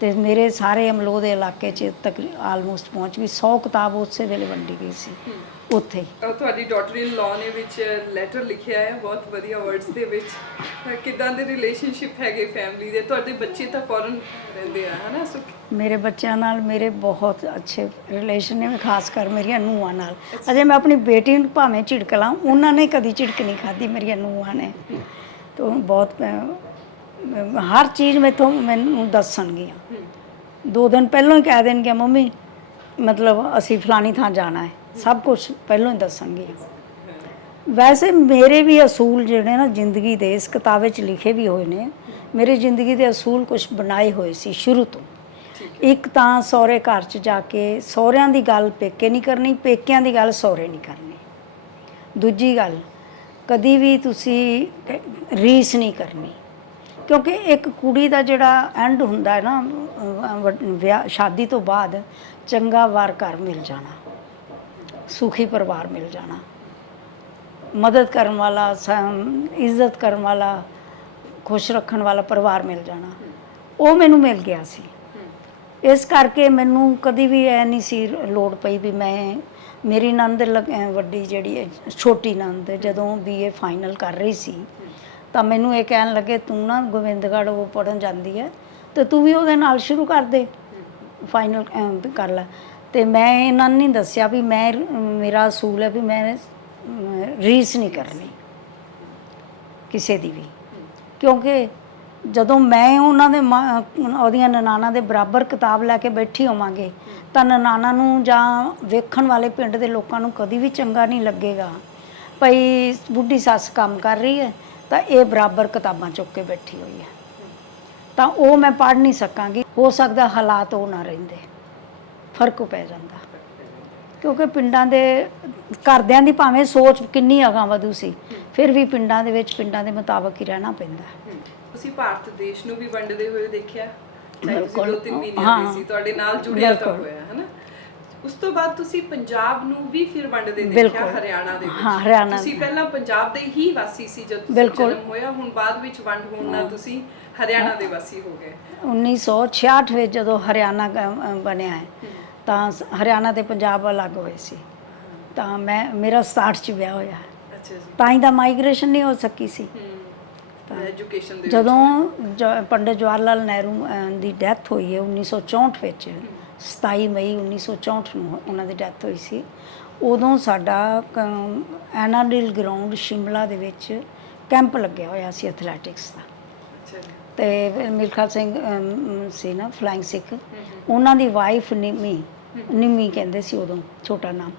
ਤੇ ਮੇਰੇ ਸਾਰੇ ਅਮਲੋ ਦੇ ਇਲਾਕੇ 'ਚ ਆਲਮੋਸਟ ਪਹੁੰਚ ਗਈ। 100 ਕਿਤਾਬ ਉਸੇ ਵੇਲੇ ਵੰਡੀ ਗਈ ਸੀ ਉੱਥੇ। ਤੁਹਾਡੀ ਡਾਟਰ ਇਨ ਲਾਅ ਨੇ ਵਿੱਚ ਲੈਟਰ ਲਿਖਿਆ ਹੈ ਬਹੁਤ ਵਧੀਆ ਵਰਡਸ ਦੇ ਵਿੱਚ। ਕਿੱਦਾਂ ਦੇ ਰਿਲੇਸ਼ਨਸ਼ਿਪ ਹੈਗੇ ਫੈਮਿਲੀ ਦੇ? ਤੁਹਾਡੇ ਬੱਚੇ ਤਾਂ ਫੋਰਨ ਰਹਿੰਦੇ ਆ, ਹੈ ਨਾ ਸੁਖ? ਮੇਰੇ ਬੱਚਿਆਂ ਨਾਲ ਮੇਰੇ ਬਹੁਤ ਅੱਛੇ ਰਿਲੇਸ਼ਨ ਨੇ, ਖਾਸ ਕਰ ਮੇਰੀਆਂ ਨੂੰਹਾਂ ਨਾਲ। ਅਜੇ ਮੈਂ ਆਪਣੀ ਬੇਟੀ ਨੂੰ ਭਾਵੇਂ ਝਿੜਕ ਲਾਂ, ਉਹਨਾਂ ਨੇ ਕਦੀ ਝਿੜਕ ਨਹੀਂ ਖਾਧੀ ਮੇਰੀਆਂ ਨੂੰਹਾਂ ਨੇ। ਤਾਂ ਬਹੁਤ ਹਰ ਚੀਜ਼ ਮੈਨੂੰ ਦੱਸਣਗੀਆਂ। 2 ਦਿਨ ਪਹਿਲਾਂ ਹੀ ਕਹਿ ਦੇਣਗੀਆਂ ਮੰਮੀ ਮਤਲਬ ਅਸੀਂ ਫਲਾਣੀ ਥਾਂ ਜਾਣਾ ਹੈ, ਸਭ ਕੁਝ ਪਹਿਲਾਂ ਹੀ ਦੱਸਣਗੀਆਂ। ਵੈਸੇ ਮੇਰੇ ਵੀ ਅਸੂਲ ਜਿਹੜੇ ਨਾ ਜ਼ਿੰਦਗੀ ਦੇ, ਇਸ ਕਿਤਾਬ ਵਿੱਚ ਲਿਖੇ ਵੀ ਹੋਏ ਨੇ। ਮੇਰੀ ਜ਼ਿੰਦਗੀ ਦੇ ਅਸੂਲ ਕੁਝ ਬਣਾਏ ਹੋਏ ਸੀ ਸ਼ੁਰੂ ਤੋਂ। ਇੱਕ ਤਾਂ ਸਹੁਰੇ ਘਰ 'ਚ ਜਾ ਕੇ ਸਹੁਰਿਆਂ ਦੀ ਗੱਲ ਪੇਕੇ ਨਹੀਂ ਕਰਨੀ, ਪੇਕਿਆਂ ਦੀ ਗੱਲ ਸਹੁਰੇ ਨਹੀਂ ਕਰਨੀ। ਦੂਜੀ ਗੱਲ, ਕਦੀ ਵੀ ਤੁਸੀਂ ਰੀਸ ਨਹੀਂ ਕਰਨੀ, ਕਿਉਂਕਿ ਇੱਕ ਕੁੜੀ ਦਾ ਜਿਹੜਾ ਐਂਡ ਹੁੰਦਾ ਹੈ ਨਾ ਵਿਆਹ ਸ਼ਾਦੀ ਤੋਂ ਬਾਅਦ, ਚੰਗਾ ਵਾਰ ਘਰ ਮਿਲ ਜਾਣਾ, ਸੁਖੀ ਪਰਿਵਾਰ ਮਿਲ ਜਾਣਾ, ਮਦਦ ਕਰਨ ਵਾਲਾ, ਇੱਜ਼ਤ ਕਰਨ ਵਾਲਾ, ਖੁਸ਼ ਰੱਖਣ ਵਾਲਾ ਪਰਿਵਾਰ ਮਿਲ ਜਾਣਾ, ਉਹ ਮੈਨੂੰ ਮਿਲ ਗਿਆ ਸੀ। ਇਸ ਕਰਕੇ ਮੈਨੂੰ ਕਦੀ ਵੀ ਐ ਨਹੀਂ ਸੀ ਲੋੜ ਪਈ ਵੀ ਮੈਂ, ਮੇਰੀ ਨੰਦ ਵੱਡੀ ਜਿਹੜੀ ਛੋਟੀ ਨੰਦ ਜਦੋਂ BA ਫਾਈਨਲ ਕਰ ਰਹੀ ਸੀ ਤਾਂ ਮੈਨੂੰ ਇਹ ਕਹਿਣ ਲੱਗੇ ਤੂੰ ਨਾ ਗੋਬਿੰਦਗੜ੍ਹ ਉਹ ਪੜ੍ਹਨ ਜਾਂਦੀ ਹੈ ਤੇ ਤੂੰ ਵੀ ਉਹਦੇ ਨਾਲ ਸ਼ੁਰੂ ਕਰ ਦੇ, ਫਾਈਨਲ ਕਰ ਲੈ। ਤੇ ਮੈਂ ਇਹਨਾਂ ਨੂੰ ਨਹੀਂ ਦੱਸਿਆ ਵੀ ਮੇਰਾ ਅਸੂਲ ਹੈ ਵੀ ਮੈਂ ਰੀਸ ਨਹੀਂ ਕਰਨੀ ਕਿਸੇ ਦੀ ਵੀ, ਕਿਉਂਕਿ ਜਦੋਂ ਮੈਂ ਉਹਨਾਂ ਦੇ ਉਹਦੀਆਂ ਨਨਾਣਾਂ ਦੇ ਬਰਾਬਰ ਕਿਤਾਬ ਲੈ ਕੇ ਬੈਠੀ ਹੋਵਾਂਗੇ ਤਾਂ ਨਨਾਣਾਂ ਨੂੰ ਜਾਂ ਵੇਖਣ ਵਾਲੇ ਪਿੰਡ ਦੇ ਲੋਕਾਂ ਨੂੰ ਕਦੀ ਵੀ ਚੰਗਾ ਨਹੀਂ ਲੱਗੇਗਾ ਭਈ ਬੁੱਢੀ ਸੱਸ ਕੰਮ ਕਰ ਰਹੀ ਹੈ ਤਾਂ ਇਹ ਬਰਾਬਰ ਕਿਤਾਬਾਂ ਚੁੱਕ ਕੇ ਬੈਠੀ ਹੋਈ ਹੈ, ਤਾਂ ਉਹ ਮੈਂ ਪੜ੍ਹ ਨਹੀਂ ਸਕਾਂਗੀ। ਹੋ ਸਕਦਾ ਹਾਲਾਤ ਉਹ ਨਾ ਰਹਿੰਦੇ, ਫਰਕ ਪੈ ਜਾਂਦਾ, ਕਿਉਂਕਿ ਪਿੰਡਾਂ ਦੇ ਘਰਦਿਆਂ ਦੀ ਭਾਵੇਂ ਸੋਚ ਕਿੰਨੀ ਅਗਾਂਹ ਵਧੂ ਸੀ, ਫਿਰ ਵੀ ਪਿੰਡਾਂ ਦੇ ਵਿੱਚ ਪਿੰਡਾਂ ਦੇ ਮੁਤਾਬਕ ਹੀ ਰਹਿਣਾ ਪੈਂਦਾ। ਤੁਸੀਂ ਭਾਰਤ ਦੇਸ਼ ਨੂੰ ਵੀ ਵੰਡਦੇ ਹੋਏ ਦੇਖਿਆ, ਚਾਹੇ ਤੁਸੀਂ ਬਿਲਕੁਲ। 2-3 ਮਹੀਨੇ ਦੇ ਸੀ, ਤੁਹਾਡੇ ਨਾਲ ਜੁੜਿਆ ਤਾਂ ਬਿਲਕੁਲ। ਹੋਇਆ ਹੈ ਨਾ। ਉਸ ਤੋਂ ਬਾਅਦ ਤੁਸੀਂ ਪੰਜਾਬ ਨੂੰ ਵੀ ਫਿਰ ਵੰਡਦੇ ਦੇਖਿਆ, ਬਿਲਕੁਲ। ਹਰਿਆਣਾ ਦੇ ਵਿੱਚ। ਹਾਂ, ਹਰਿਆਣਾ ਤੁਸੀਂ ਪਹਿਲਾਂ ਪੰਜਾਬ ਦੇ ਹੀ ਵਾਸੀ ਸੀ ਜਦ ਤੁਸੀਂ ਬਿਲਕੁਲ। ਜਨਮ ਹੋਇਆ, ਹੁਣ ਬਾਅਦ ਵਿੱਚ ਵੰਡ ਹੋਣ ਨਾਲ ਤੁਸੀਂ ਹਰਿਆਣਾ ਦੇ ਵਾਸੀ ਹੋ ਗਏ। 1966 ਵਿੱਚ ਜਦੋਂ ਹਰਿਆਣਾ ਬਣਿਆ ਹੈ ਤਾਂ ਹਰਿਆਣਾ ਤੇ ਪੰਜਾਬ ਅਲੱਗ ਹੋਏ ਸੀ, ਤਾਂ ਮੇਰਾ 67 ਚ ਵਿਆਹ ਹੋਇਆ, ਅੱਛਾ ਜੀ। ਤਾਂ ਹੀ ਤਾਂ ਮਾਈਗ੍ਰੇਸ਼ਨ ਨਹੀਂ ਹੋ ਸਕੀ ਸੀ। ਐਜੂਕੇਸ਼ਨ ਦੇ ਜਦੋਂ ਪੰਡਿਤ ਜਵਾਹਰ ਲਾਲ ਨਹਿਰੂ ਦੀ ਡੈਥ ਹੋਈ ਹੈ 1964 ਵਿੱਚ, 27 ਮਈ 1964 ਨੂੰ ਉਹਨਾਂ ਦੀ ਡੈਥ ਹੋਈ ਸੀ, ਉਦੋਂ ਸਾਡਾ ਐਨਾਡਿਲ ਗਰਾਊਂਡ ਸ਼ਿਮਲਾ ਦੇ ਵਿੱਚ ਕੈਂਪ ਲੱਗਿਆ ਹੋਇਆ ਸੀ ਐਥਲੈਟਿਕਸ ਦਾ, ਅੱਛਾ ਜੀ। ਤੇ ਮਿਲਖਾ ਸਿੰਘ ਸੀ ਨਾ ਫਲਾਈਂਗ ਸਿੱਖ, ਉਹਨਾਂ ਦੀ ਵਾਈਫ ਨਿੰਮੀ ਕਹਿੰਦੇ ਸੀ ਉਦੋਂ, ਛੋਟਾ ਨਾਮ,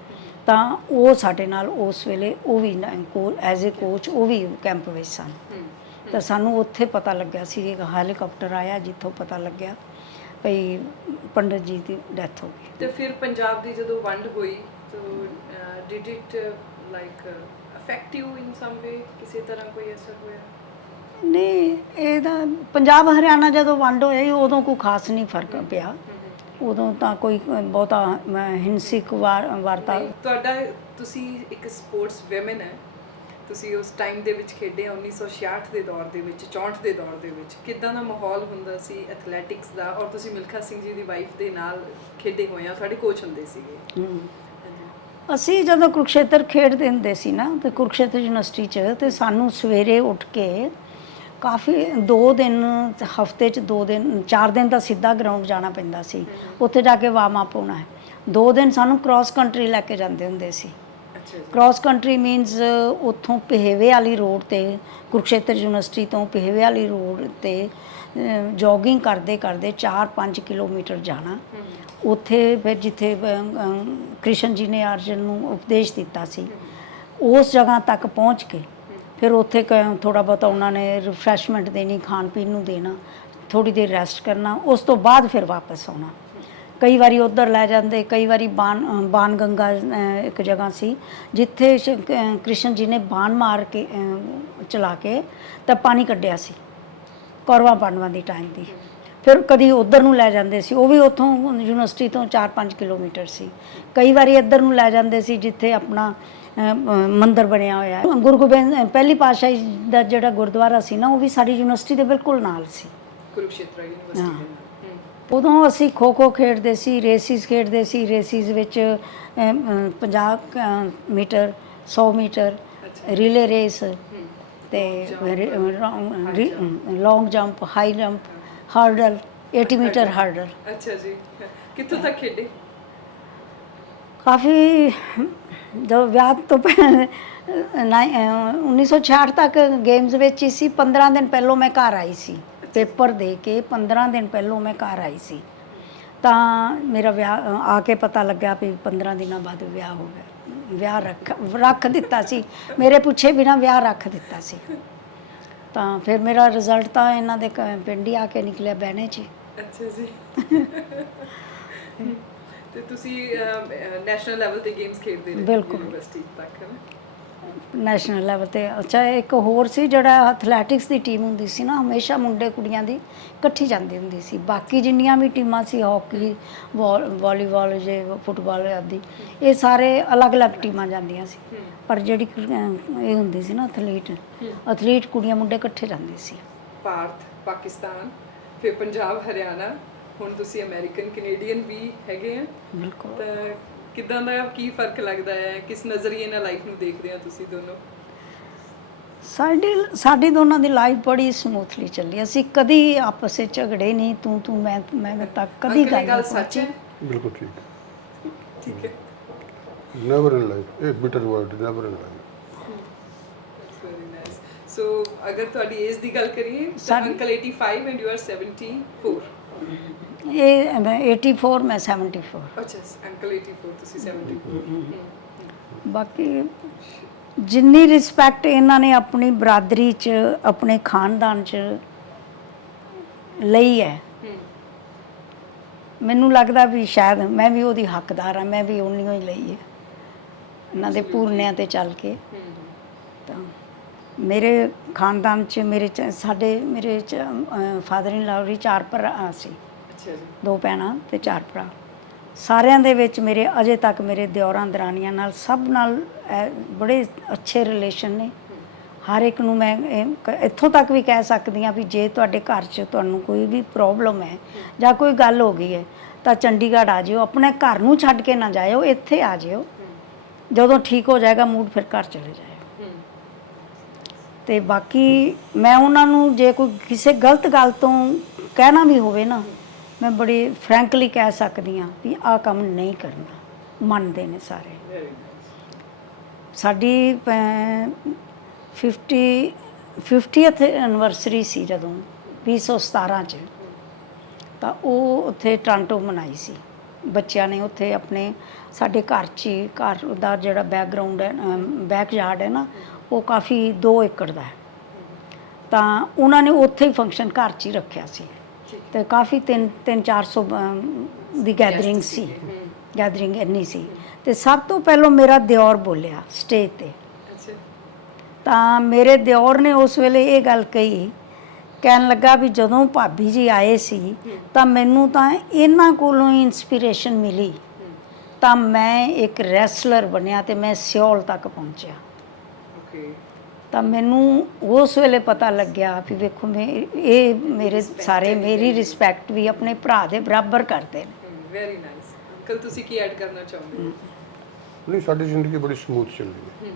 ਤਾਂ ਉਹ ਸਾਡੇ ਨਾਲ ਉਸ ਵੇਲੇ ਉਹ ਵੀ ਐਜ਼ ਏ ਕੋਚ ਉਹ ਵੀ ਕੈਂਪ ਵਿੱਚ ਸਨ। ਤਾਂ ਸਾਨੂੰ ਉੱਥੇ ਪਤਾ ਲੱਗਿਆ ਸੀ, ਇੱਕ ਹੈਲੀਕਾਪਟਰ ਆਇਆ ਜਿੱਥੋਂ ਪਤਾ ਲੱਗਿਆ ਭਈ ਪੰਡਿਤ ਜੀ ਦੀ ਡੈਥ ਹੋ ਗਈ। ਤੇ ਫਿਰ ਪੰਜਾਬ ਦੀ ਜਦੋਂ ਵੰਡ ਹੋਈ ਤਾਂ did it like affect you in some way, ਕਿਸੇ ਤਰ੍ਹਾਂ ਕੋਈ ਅਸਰ ਹੋਇਆ? ਨਹੀਂ, ਇਹਦਾ ਪੰਜਾਬ ਹਰਿਆਣਾ ਜਦੋਂ ਵੰਡ ਹੋਈ ਉਦੋਂ ਕੋਈ ਖਾਸ ਨਹੀਂ ਫਰਕ ਪਿਆ, ਉਦੋਂ ਤਾਂ ਕੋਈ ਬਹੁਤਾ ਹਿੰਸਕ ਵਾਰਤਾ। ਤੁਹਾਡਾ, ਤੁਸੀਂ ਇੱਕ ਸਪੋਰਟਸ ਵਿਮਨ ਹੈ, ਤੁਸੀਂ ਉਸ ਟਾਈਮ ਦੇ ਵਿੱਚ ਖੇਡੇ 1966 ਦੇ ਦੌਰ ਦੇ ਵਿੱਚ, 64 ਦੇ ਦੌਰ ਦੇ ਵਿੱਚ ਕਿੱਦਾਂ ਦਾ ਮਾਹੌਲ ਹੁੰਦਾ ਸੀ ਐਥਲੈਟਿਕਸ ਦਾ, ਔਰ ਤੁਸੀਂ ਮਿਲਖਾ ਸਿੰਘ ਜੀ ਦੀ ਵਾਈਫ ਦੇ ਨਾਲ ਖੇਡੇ ਹੋਏ ਆ, ਤੁਹਾਡੇ ਕੋਚ ਹੁੰਦੇ ਸੀਗੇ। ਅਸੀਂ ਜਦੋਂ ਕੁਰੂਕਸ਼ੇਤਰ ਖੇਡਦੇ ਹੁੰਦੇ ਸੀ ਨਾ, ਤੇ ਕੁਰੂਕਸ਼ੇਤਰ ਯੂਨੀਵਰਸਿਟੀ 'ਚ, ਤੇ ਸਾਨੂੰ ਸਵੇਰੇ ਉੱਠ ਕੇ ਕਾਫੀ 2 ਦਿਨ, ਹਫਤੇ 'ਚ 2 ਦਿਨ 4 ਦਿਨ ਤਾਂ ਸਿੱਧਾ ਗਰਾਊਂਡ ਜਾਣਾ ਪੈਂਦਾ ਸੀ, ਉੱਥੇ ਜਾ ਕੇ ਵਾਰਮ ਅਪ ਹੋਣਾ ਹੈ। 2 ਦਿਨ ਸਾਨੂੰ ਕ੍ਰਾਸ ਕੰਟਰੀ ਲੈ ਕੇ ਜਾਂਦੇ ਹੁੰਦੇ ਸੀ। ਕ੍ਰਾਸ ਕੰਟਰੀ ਮੀਨਸ ਉੱਥੋਂ ਪਹੇਵੇ ਵਾਲੀ ਰੋਡ ਤੇ, ਕੁਰੂਕਸ਼ੇਤਰ ਯੂਨੀਵਰਸਿਟੀ ਤੋਂ ਪਹੇਵੇ ਵਾਲੀ ਰੋਡ ਤੇ ਜੋਗਿੰਗ ਕਰਦੇ ਕਰਦੇ 4-5 ਕਿਲੋਮੀਟਰ ਜਾਣਾ। ਉੱਥੇ ਫਿਰ ਜਿੱਥੇ ਕ੍ਰਿਸ਼ਨ ਜੀ ਨੇ ਅਰਜਨ ਨੂੰ ਉਪਦੇਸ਼ ਦਿੱਤਾ ਸੀ, ਉਸ ਜਗ੍ਹਾ ਤੱਕ ਪਹੁੰਚ ਕੇ ਫਿਰ ਉੱਥੇ ਥੋੜ੍ਹਾ ਬਹੁਤਾ ਉਹਨਾਂ ਨੇ ਰਿਫਰੈਸ਼ਮੈਂਟ ਦੇਣੀ, ਖਾਣ ਪੀਣ ਨੂੰ ਦੇਣਾ, ਥੋੜ੍ਹੀ ਦੇਰ ਰੈਸਟ ਕਰਨਾ, ਉਸ ਤੋਂ ਬਾਅਦ ਫਿਰ ਵਾਪਸ ਆਉਣਾ। ਕਈ ਵਾਰੀ ਉੱਧਰ ਲੈ ਜਾਂਦੇ, ਕਈ ਵਾਰੀ ਬਾਣ ਗੰਗਾ ਇੱਕ ਜਗ੍ਹਾ ਸੀ ਜਿੱਥੇ ਕ੍ਰਿਸ਼ਨ ਜੀ ਨੇ ਬਾਣ ਮਾਰ ਕੇ ਚਲਾ ਕੇ ਤਾਂ ਪਾਣੀ ਕੱਢਿਆ ਸੀ, ਕੌਰਵਾਂ ਪਾਂਡਵਾਂ ਦੀ ਟਾਈਮ ਦੀ। ਫਿਰ ਕਦੀ ਉੱਧਰ ਨੂੰ ਲੈ ਜਾਂਦੇ ਸੀ, ਉਹ ਵੀ ਉੱਥੋਂ ਯੂਨੀਵਰਸਿਟੀ ਤੋਂ 4-5 ਕਿਲੋਮੀਟਰ ਸੀ। ਕਈ ਵਾਰੀ ਇੱਧਰ ਨੂੰ ਲੈ ਜਾਂਦੇ ਸੀ ਜਿੱਥੇ ਆਪਣਾ ਮੰਦਿਰ ਬਣਿਆ ਹੋਇਆ। ਗੁਰੂ ਗੋਬਿੰਦ ਪਹਿਲੀ ਪਾਤਸ਼ਾਹੀ ਦਾ ਜਿਹੜਾ ਗੁਰਦੁਆਰਾ ਸੀ ਨਾ, ਉਹ ਵੀ ਸਾਡੀ ਯੂਨੀਵਰਸਿਟੀ ਦੇ ਬਿਲਕੁਲ ਨਾਲ ਸੀ, ਕੁਰੂਕਸ਼ੇਤਰ ਯੂਨੀਵਰਸਿਟੀ ਦੇ ਨਾਲ। ਉਦੋਂ ਅਸੀਂ ਖੋ-ਖੋ ਖੇਡਦੇ ਸੀ, ਰੇਸਿਸ ਖੇਡਦੇ ਸੀ। ਰੇਸਿਸ ਵਿੱਚ 50 ਮੀਟਰ, 100 ਮੀਟਰ ਰਿਲੇ ਰੇਸ, ਤੇ long jump, high jump, hurdle, 80 metre hurdle. ਅੱਛਾ ਜੀ, ਕਿੱਥੋਂ ਤੱਕ ਖੇਡੇ? ਕਾਫੀ, ਜਦੋਂ ਵਿਆਹ ਤੋਂ 1966 ਤੱਕ ਗੇਮਸ ਵਿੱਚ ਹੀ ਸੀ। 15 ਦਿਨ ਪਹਿਲੋਂ ਮੈਂ ਘਰ ਆਈ ਸੀ, ਪੇਪਰ ਦੇ ਕੇ 15 ਦਿਨ ਪਹਿਲੋਂ ਮੈਂ ਘਰ ਆਈ ਸੀ, ਤਾਂ ਮੇਰਾ ਵਿਆਹ ਆ ਕੇ ਪਤਾ ਲੱਗਾ ਵੀ 15 ਦਿਨਾਂ ਬਾਅਦ ਵਿਆਹ ਹੋ ਗਿਆ। ਵਿਆਹ ਰੱਖ ਦਿੱਤਾ ਸੀ, ਮੇਰੇ ਪੁੱਛੇ ਬਿਨਾਂ ਵਿਆਹ ਰੱਖ ਦਿੱਤਾ ਸੀ। ਤਾਂ ਫਿਰ ਮੇਰਾ ਰਿਜ਼ਲਟ ਤਾਂ ਇਹਨਾਂ ਦੇ ਪਿੰਡ ਹੀ ਆ ਕੇ ਨਿਕਲਿਆ, ਬਹਿਣੇ 'ਚ। ਅੱਛਾ ਜੀ। ਤੇ ਤੁਸੀਂ ਨੈਸ਼ਨਲ ਲੈਵਲ ਤੇ ਗੇਮਸ ਖੇਡਦੇ ਰਹੇ ਬਿਲਕੁਲ। ਯੂਨੀਵਰਸਿਟੀ ਤੱਕ, ਨੈਸ਼ਨਲ ਲੈਵਲ ਤੇ। ਅੱਛਾ, ਇੱਕ ਹੋਰ ਸੀ ਜਿਹੜਾ ਐਥਲੈਟਿਕਸ ਦੀ ਟੀਮ ਹੁੰਦੀ ਸੀ ਨਾ, ਹਮੇਸ਼ਾ ਮੁੰਡੇ ਕੁੜੀਆਂ ਦੀ ਇਕੱਠੀ ਜਾਂਦੀ ਹੁੰਦੀ ਸੀ। ਬਾਕੀ ਜਿੰਨੀਆਂ ਵੀ ਟੀਮਾਂ ਸੀ, ਹਾਕੀ, ਵਾਲੀਬਾਲ, ਜੇ ਫੁੱਟਬਾਲ ਆਦਿ, ਇਹ ਸਾਰੇ ਅਲੱਗ-ਅਲੱਗ ਟੀਮਾਂ ਜਾਂਦੀਆਂ ਸੀ। ਪਰ ਜਿਹੜੀ ਇਹ ਹੁੰਦੀ ਸੀ ਨਾ ਐਥਲੀਟ ਕੁੜੀਆਂ ਮੁੰਡੇ ਇਕੱਠੇ ਜਾਂਦੇ ਸੀ। ਭਾਰਤ, ਪਾਕਿਸਤਾਨ, ਫਿਰ ਪੰਜਾਬ, ਹਰਿਆਣਾ, ਹੁਣ ਤੁਸੀਂ ਅਮਰੀਕਨ ਕੈਨੇਡੀਅਨ ਵੀ ਹੈਗੇ ਆ। ਬਿਲਕੁਲ। ਤਾਂ ਕਿੱਦਾਂ ਦਾ ਕੀ ਫਰਕ ਲੱਗਦਾ ਹੈ, ਕਿਸ ਨਜ਼ਰੀਏ ਨਾਲ ਲਾਈਫ ਨੂੰ ਦੇਖਦੇ ਹੋ ਤੁਸੀਂ ਦੋਨੋਂ? ਸਾਡੀ ਦੋਨਾਂ ਦੀ ਲਾਈਫ ਬੜੀ ਸਮੂਥਲੀ ਚੱਲੀ। ਅਸੀਂ ਕਦੀ ਆਪਸ ਵਿੱਚ ਝਗੜੇ ਨਹੀਂ, ਤੂੰ ਮੈਂ ਤੱਕ ਕਦੀ ਅੰਕਲ, ਇਹ ਗੱਲ ਨਹੀਂ ਸੱਚ ਹੈ? ਬਿਲਕੁਲ ਠੀਕ। ਠੀਕ ਹੈ। ਨੈਵਰ ਇਨ ਲਾਈਫ, ਇਹ bitter word, never in life. Very nice. So ਅਗਰ ਤੁਹਾਡੀ ਏਜ ਦੀ ਗੱਲ ਕਰੀਏ ਤਾਂ ਅੰਕਲ 85 ਐਂਡ ਯੂ ਆਰ 74। ਇਹ 84, ਮੈਂ 74। ਅੱਛਾ, ਅੰਕਲ 84, ਤੁਸੀਂ 74। ਬਾਕੀ ਜਿੰਨੀ ਰਿਸਪੈਕਟ ਇਹਨਾਂ ਨੇ ਆਪਣੀ ਬਰਾਦਰੀ 'ਚ, ਆਪਣੇ ਖਾਨਦਾਨ 'ਚ ਲਈ ਹੈ, ਮੈਨੂੰ ਲੱਗਦਾ ਵੀ ਸ਼ਾਇਦ ਮੈਂ ਵੀ ਉਹਦੀ ਹੱਕਦਾਰ ਹਾਂ, ਮੈਂ ਵੀ ਉਨੀ ਹੀ ਲਈ ਹੈ ਇਹਨਾਂ ਦੇ ਪੂਰਨਿਆਂ ਤੇ ਚੱਲ ਕੇ। ਤਾਂ ਮੇਰੇ ਖਾਨਦਾਨ 'ਚ ਮੇਰੇ ਫਾਦਰ ਇਨ ਲਾਅ ਵੀ 4 ਭਰਾ ਸੀ, ਅੱਛਾ ਜੀ। 2 ਭੈਣਾਂ ਤੇ 4 ਭਰਾ। ਸਾਰਿਆਂ ਦੇ ਵਿੱਚ ਮੇਰੇ ਅਜੇ ਤੱਕ ਮੇਰੇ ਦਿਓਰਾਂ ਦਰਾਨੀਆਂ ਨਾਲ ਸਭ ਨਾਲ ਬੜੇ ਅੱਛੇ ਰਿਲੇਸ਼ਨ ਨੇ। ਹਰ ਇੱਕ ਨੂੰ ਮੈਂ ਇੱਥੋਂ ਤੱਕ ਵੀ ਕਹਿ ਸਕਦੀ ਹਾਂ ਵੀ ਜੇ ਤੁਹਾਡੇ ਘਰ 'ਚ ਤੁਹਾਨੂੰ ਕੋਈ ਵੀ ਪ੍ਰੋਬਲਮ ਹੈ ਜਾਂ ਕੋਈ ਗੱਲ ਹੋ ਗਈ ਹੈ ਤਾਂ ਚੰਡੀਗੜ੍ਹ ਆ ਜਿਓ, ਆਪਣੇ ਘਰ ਨੂੰ ਛੱਡ ਕੇ ਨਾ ਜਾਇਓ, ਇੱਥੇ ਆ ਜਿਓ। ਜਦੋਂ ਠੀਕ ਹੋ ਜਾਏਗਾ ਮੂਡ, ਫਿਰ ਘਰ ਚਲੇ ਜਾਇਓ। ਤੇ ਬਾਕੀ ਮੈਂ ਉਹਨਾਂ ਨੂੰ ਜੇ ਕੋਈ ਕਿਸੇ ਗਲਤ ਗੱਲ ਤੋਂ ਕਹਿਣਾ ਵੀ ਹੋਵੇ ਨਾ, ਮੈਂ ਬੜੀ ਫਰੈਂਕਲੀ ਕਹਿ ਸਕਦੀ ਹਾਂ ਵੀ ਆਹ ਕੰਮ ਨਹੀਂ ਕਰਨਾ, ਮੰਨਦੇ ਨੇ ਸਾਰੇ। ਸਾਡੀ 50th ਐਨਵਰਸਰੀ ਸੀ ਜਦੋਂ 2017 'ਚ, ਤਾਂ ਉਹ ਉੱਥੇ ਟੋਰਾਂਟੋ ਮਨਾਈ ਸੀ ਬੱਚਿਆਂ ਨੇ। ਉੱਥੇ ਆਪਣੇ ਸਾਡੇ ਘਰ 'ਚ ਹੀ, ਘਰ ਦਾ ਜਿਹੜਾ ਬੈਕਗਰਾਊਂਡ ਹੈ, ਬੈਕ ਯਾਰਡ ਹੈ ਨਾ, ਉਹ ਕਾਫੀ 2 ਏਕੜ ਦਾ ਹੈ। ਤਾਂ ਉਹਨਾਂ ਨੇ ਉੱਥੇ ਹੀ ਫੰਕਸ਼ਨ ਘਰ 'ਚ ਹੀ ਰੱਖਿਆ ਸੀ ਤੇ ਕਾਫੀ 300-400 ਦੀ ਗੈਦਰਿੰਗ ਸੀ। ਗੈਦਰਿੰਗ ਇੰਨੀ ਸੀ। ਤੇ ਸਭ ਤੋਂ ਪਹਿਲਾਂ ਮੇਰਾ ਦਿਓਰ ਬੋਲਿਆ ਸਟੇਜ ਤੇ। ਤਾਂ ਮੇਰੇ ਦਿਓਰ ਨੇ ਉਸ ਵੇਲੇ ਇਹ ਗੱਲ ਕਹੀ, ਕਹਿਣ ਲੱਗਾ ਵੀ ਜਦੋਂ ਭਾਬੀ ਜੀ ਆਏ ਸੀ ਤਾਂ ਮੈਨੂੰ ਤਾਂ ਇਹਨਾਂ ਕੋਲੋਂ ਹੀ ਇਨਸਪੀਰੇਸ਼ਨ ਮਿਲੀ, ਤਾਂ ਮੈਂ ਇੱਕ ਰੈਸਲਰ ਬਣਿਆ ਤੇ ਮੈਂ ਸਿਓਲ ਤੱਕ ਪਹੁੰਚਿਆ। ਤਾਂ ਮੈਨੂੰ ਉਸ ਵੇਲੇ ਪਤਾ ਲੱਗਿਆ ਵੀ ਵੇਖੋ ਇਹ ਮੇਰੇ ਸਾਰੇ ਮੇਰੀ ਰਿਸਪੈਕਟ ਵੀ ਆਪਣੇ ਭਰਾ ਦੇ ਬਰਾਬਰ ਕਰਦੇ ਨੇ। Very nice. ਅੰਕਲ, ਤੁਸੀਂ ਕੀ ਐਡ ਕਰਨਾ ਚਾਹੁੰਦੇ ਹੋ? ਨਹੀਂ, ਸਾਡੀ ਜ਼ਿੰਦਗੀ ਬੜੀ ਸਮੂਥ ਚੱਲਦੀ ਹੈ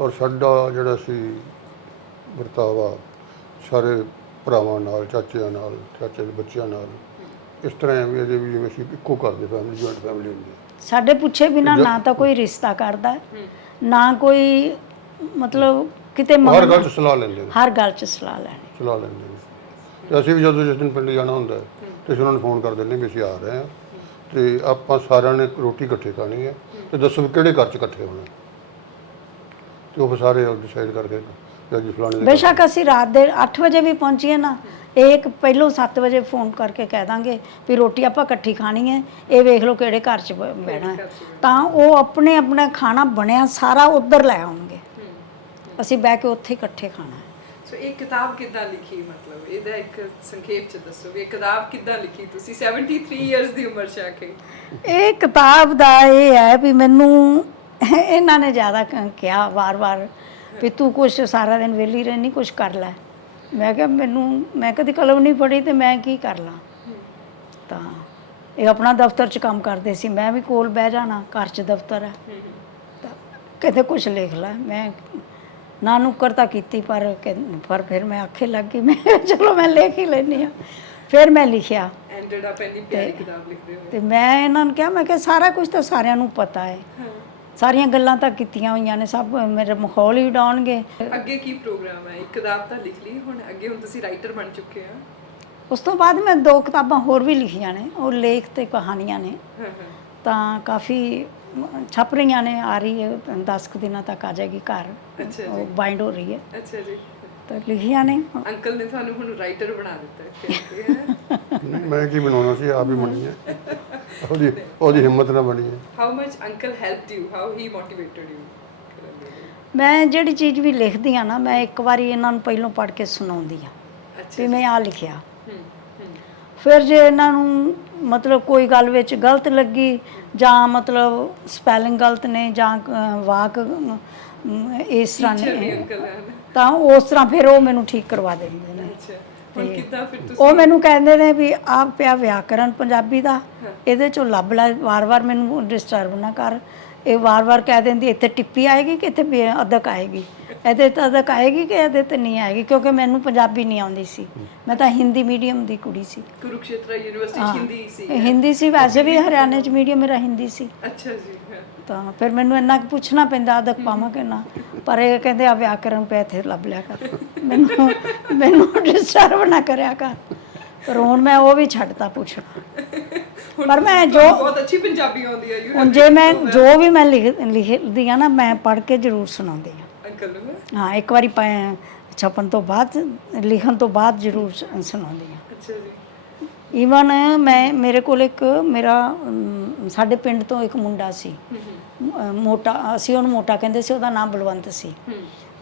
ਔਰ ਸਾਡਾ ਜਿਹੜਾ ਸੀ ਵਰਤਾਵਾ ਸਾਰੇ ਭਰਾਵਾਂ ਨਾਲ, ਚਾਚਿਆਂ ਨਾਲ, ਚਾਚੇ ਦੇ ਬੱਚਿਆਂ ਨਾਲ ਇਸ ਤਰ੍ਹਾਂ ਹੈ ਵੀ ਅਜੇ ਵੀ ਜਿਵੇਂ ਅਸੀਂ ਇੱਕੋ ਘਰ ਦੇ ਫੈਮਿਲੀ, ਜੁਆਇੰਟ ਫੈਮਿਲੀ ਹੁੰਦੀ ਹੈ। ਸਾਡੇ ਪੁੱਛੇ ਬਿਨਾਂ ਨਾ ਤਾਂ ਕੋਈ ਰਿਸ਼ਤਾ ਕਰਦਾ, ਨਾ ਕੋਈ ਮਤਲਬ ਕਿਤੇ ਹਰ ਗੱਲ 'ਚ ਸਲਾਹ ਲੈਂਦੇ ਨੇ, ਹਰ ਗੱਲ 'ਚ ਸਲਾਹ ਲੈਂਦੇ ਨੇ। ਤੇ ਅਸੀਂ ਵੀ ਜਦੋਂ ਜਿਸ ਦਿਨ ਪਿੰਡ ਜਾਣਾ ਹੁੰਦਾ ਤੇ ਅਸੀਂ ਉਹਨਾਂ ਨੂੰ ਫੋਨ ਕਰ ਦਿੰਦੇ ਵੀ ਅਸੀਂ ਆ ਰਹੇ ਹਾਂ ਤੇ ਆਪਾਂ ਸਾਰਿਆਂ ਨੇ ਰੋਟੀ ਇਕੱਠੇ ਖਾਣੀ ਹੈ ਤੇ ਦੱਸੋ ਵੀ ਕਿਹੜੇ ਘਰ 'ਚ ਇਕੱਠੇ ਹੋਣਾ। ਤੇ ਉਹ ਸਾਰੇ ਡਿਸਾਈਡ ਕਰਕੇ ਜੀ ਫਲਾਣੇ। ਬੇਸ਼ੱਕ ਅਸੀਂ ਰਾਤ ਦੇ 8 ਵਜੇ ਵੀ ਪਹੁੰਚੀਏ ਨਾ, ਇਹ ਪਹਿਲੋਂ 7 ਵਜੇ ਫੋਨ ਕਰਕੇ ਕਹਿ ਦਾਂਗੇ ਵੀ ਰੋਟੀ ਆਪਾਂ ਇਕੱਠੀ ਖਾਣੀ ਹੈ, ਇਹ ਵੇਖ ਲਓ ਕਿਹੜੇ ਘਰ 'ਚ ਬਹਿਣਾ ਹੈ। ਤਾਂ ਉਹ ਆਪਣਾ ਖਾਣਾ ਬਣਿਆ ਸਾਰਾ ਉੱਧਰ ਲੈ ਆਉਣਗੇ, ਅਸੀਂ ਬਹਿ ਕੇ ਉੱਥੇ ਇਕੱਠੇ ਖਾਣਾ ਹੈ। ਸੋ ਇਹ ਕਿਤਾਬ ਕਿੱਦਾਂ ਲਿਖੀ, ਮਤਲਬ ਇਹਦਾ ਇੱਕ ਸੰਖੇਪ 'ਚ ਦੱਸੋ ਵੀ ਇਹ ਕਿਤਾਬ ਕਿੱਦਾਂ ਲਿਖੀ ਤੁਸੀਂ 73 ਇਅਰਸ ਦੀ ਉਮਰ 'ਚ ਆ ਕੇ? ਇਹ ਕਿਤਾਬ ਦਾ ਇਹ ਹੈ ਵੀ ਮੈਨੂੰ ਇਹਨਾਂ ਨੇ ਜ਼ਿਆਦਾ ਕਿਹਾ ਵਾਰ-ਵਾਰ ਵੀ ਤੂੰ ਕੁਛ ਸਾਰਾ ਦਿਨ ਵਿਹਲੀ ਰਹਿੰਦੀ, ਕੁਛ ਕਰ ਲੈ। ਮੈਂ ਕਿਹਾ ਮੈਂ ਕਦੀ ਕਲਮ ਨਹੀਂ ਪੜ੍ਹੀ ਤੇ ਮੈਂ ਕੀ ਕਰ ਲਾਂ। ਤਾਂ ਇਹ ਆਪਣਾ ਦਫ਼ਤਰ 'ਚ ਕੰਮ ਕਰਦੇ ਸੀ, ਮੈਂ ਵੀ ਕੋਲ ਬਹਿ ਜਾਣਾ, ਘਰ 'ਚ ਦਫ਼ਤਰ ਹੈ ਤਾਂ ਕਹਿੰਦੇ ਕੁਛ ਲਿਖ ਲੈ। ਮੈਂ ਨਾ ਨੁੱਕਰਤਾ ਕੀਤੀ ਪਰ ਫਿਰ ਮੈਂ ਆਖੇ ਲੱਗ ਗਈ, ਮੈਂ ਚਲੋ ਮੈਂ ਲਿਖ ਹੀ ਲੈਂਦੀ ਹਾਂ। ਫਿਰ ਮੈਂ ਲਿਖਿਆ ਤੇ ਮੈਂ ਇਹਨਾਂ ਨੂੰ ਕਿਹਾ, ਮੈਂ ਕਿਹਾ ਸਾਰਾ ਕੁਝ ਤਾਂ ਸਾਰਿਆਂ ਨੂੰ ਪਤਾ ਹੈ, ਸਾਰੀਆਂ ਗੱਲਾਂ ਤਾਂ ਕੀਤੀਆਂ ਹੋਈਆਂ ਨੇ, ਸਭ ਮੇਰੇ ਮਾਹੌਲ ਹੀ ਉਡਾਉਣਗੇ। ਅੱਗੇ ਕੀ ਪ੍ਰੋਗਰਾਮ ਹੈ? ਇੱਕ ਕਿਤਾਬ ਤਾਂ ਲਿਖ ਲਈ, ਹੁਣ ਅੱਗੇ ਹੁਣ ਤੁਸੀਂ ਰਾਈਟਰ ਬਣ ਚੁੱਕੇ ਆ। ਉਸ ਤੋਂ ਬਾਅਦ ਮੈਂ 2 ਕਿਤਾਬਾਂ ਹੋਰ ਵੀ ਲਿਖੀਆਂ ਨੇ, ਉਹ ਲੇਖ ਤੇ ਕਹਾਣੀਆਂ ਨੇ, ਤਾਂ ਕਾਫੀ ਛਪ ਰਹੀਆਂ ਨੇ, ਆ ਰਹੀ ਹੈ 10 ਕੁ ਦਿਨਾਂ ਤੱਕ ਆ ਜਾਏਗੀ ਘਰ, ਉਹ ਬਾਈਂਡ ਹੋ ਰਹੀ ਹੈ। ਅੱਛਾ ਜੀ। ਤਾਂ ਲਿਖੀਆਂ ਨੇ। ਅੰਕਲ ਨੇ ਤੁਹਾਨੂੰ ਹੁਣ ਰਾਈਟਰ ਬਣਾ ਦਿੱਤਾ। ਮੈਂ ਕੀ ਬਣਾਉਣਾ ਸੀ, ਆਪ ਹੀ ਬਣੀ ਹੈ। ਉਹਦੀ ਹਿੰਮਤ ਨਾ ਬਣੀ ਹੈ। How much uncle helped you, how he motivated you? ਮੈਂ ਜਿਹੜੀ ਚੀਜ਼ ਵੀ ਲਿਖਦੀ ਆ ਨਾ, ਮੈਂ ਇੱਕ ਵਾਰੀ ਇਹਨਾਂ ਨੂੰ ਪਹਿਲੋਂ ਪੜ੍ਹ ਕੇ ਸੁਣਾਉਂਦੀ ਆ ਅੱਛਾ ਵੀ ਮੈਂ ਆ ਲਿਖਿਆ। ਹੂੰ ਹੂੰ ਫਿਰ ਜੇ ਇਹਨਾਂ ਨੂੰ ਮਤਲਬ ਕੋਈ ਗੱਲ ਵਿੱਚ ਗਲਤ ਲੱਗੀ ਜਾਂ ਮਤਲਬ ਸਪੈਲਿੰਗ ਗਲਤ ਨੇ ਜਾਂ ਵਾਕ ਇਸ ਤਰ੍ਹਾਂ ਟੀਚਰ ਵੀ ਨੇ, ਅੰਕਲ ਹਨ। ਤਾਂ ਉਸ ਤਰ੍ਹਾਂ ਫਿਰ ਉਹ ਮੈਨੂੰ ਠੀਕ ਕਰਵਾ ਦਿੰਦੇ ਨੇ। ਅੱਛਾ, ਹੁਣ ਕਿੱਦਾਂ ਫਿਰ ਉਹ ਤੁਸੀਂ ਮੈਨੂੰ ਕਹਿੰਦੇ ਨੇ ਵੀ ਆਹ ਪਿਆ ਵਿਆਕਰਨ ਪੰਜਾਬੀ ਦਾ, ਇਹਦੇ ਚੋਂ ਲੱਭ ਲੈ, ਵਾਰ-ਵਾਰ ਮੈਨੂੰ ਡਿਸਟਰਬ ਨਾ ਕਰ। ਇਹ ਵਾਰ-ਵਾਰ ਕਹਿ ਦਿੰਦੀ ਇੱਥੇ ਟਿੱਪੀ ਆਏਗੀ ਕਿ ਇੱਥੇ ਅਦਕ ਆਏਗੀ, ਇਹਦੇ ਤਾਂ ਅਦਕ ਆਏਗੀ ਕਿ ਇਹਦੇ ਤੇ ਨਹੀਂ ਆਏਗੀ, ਕਿਉਂਕਿ ਮੈਨੂੰ ਪੰਜਾਬੀ ਨਹੀਂ ਆਉਂਦੀ ਸੀ। ਮੈਂ ਤਾਂ ਹਿੰਦੀ ਮੀਡੀਅਮ ਦੀ ਕੁੜੀ ਸੀ। ਕੁਰੂਕਸ਼ੇਤਰ ਯੂਨੀਵਰਸਿਟੀ 'ਚ ਹਿੰਦੀ ਸੀ? ਹਿੰਦੀ ਸੀ, ਵੈਸੇ ਵੀ ਹਰਿਆਣੇ 'ਚ ਮੀਡੀਅਮ ਮੇਰਾ ਹਿੰਦੀ ਸੀ। ਅੱਛਾ ਜੀ। ਹਾਂ। ਤਾਂ ਫਿਰ ਮੈਨੂੰ ਇੰਨਾ ਕੁ ਪੁੱਛਣਾ ਪੈਂਦਾ ਅਦਕ ਪਾਵਾਂ ਕਿ ਨਾ, ਪਰ ਇਹ ਕਹਿੰਦੇ ਆ ਵਿਆਕਰਨ ਪਿਆ ਇੱਥੇ ਲੱਭ ਲਿਆ ਕਰ, ਮੈਨੂੰ ਡਿਸਟਰਬ ਨਾ ਕਰਿਆ ਕਰ। ਪਰ ਹੁਣ ਮੈਂ ਉਹ ਵੀ ਛੱਡਤਾ ਪੁੱਛਣਾ। ਪਰ ਮੈਂ ਜੋ ਬਹੁਤ ਅੱਛੀ ਪੰਜਾਬੀ ਆਉਂਦੀ ਹੈ ਹੁਣ ਜੇ ਮੈਂ ਜੋ ਵੀ ਮੈਂ ਲਿਖਦੀ ਆ ਨਾ, ਮੈਂ ਪੜ੍ਹ ਕੇ ਜ਼ਰੂਰ ਸੁਣਾਉਂਦੀ ਆ। ਅੰਕਲ ਨੂੰ? ਹਾਂ, ਇੱਕ ਵਾਰੀ ਛਪਣ ਤੋਂ ਬਾਅਦ, ਲਿਖਣ ਤੋਂ ਬਾਅਦ ਜ਼ਰੂਰ ਸੁਣਾਉਂਦੀ ਆ। ਅੱਛਾ ਜੀ। ਈਵਨ ਮੇਰੇ ਕੋਲ ਇੱਕ ਸਾਡੇ ਪਿੰਡ ਤੋਂ ਇੱਕ ਮੁੰਡਾ ਸੀ, ਮੋਟਾ, ਅਸੀਂ ਉਹਨੂੰ ਮੋਟਾ ਕਹਿੰਦੇ ਸੀ, ਉਹਦਾ ਨਾਮ ਬਲਵੰਤ ਸੀ।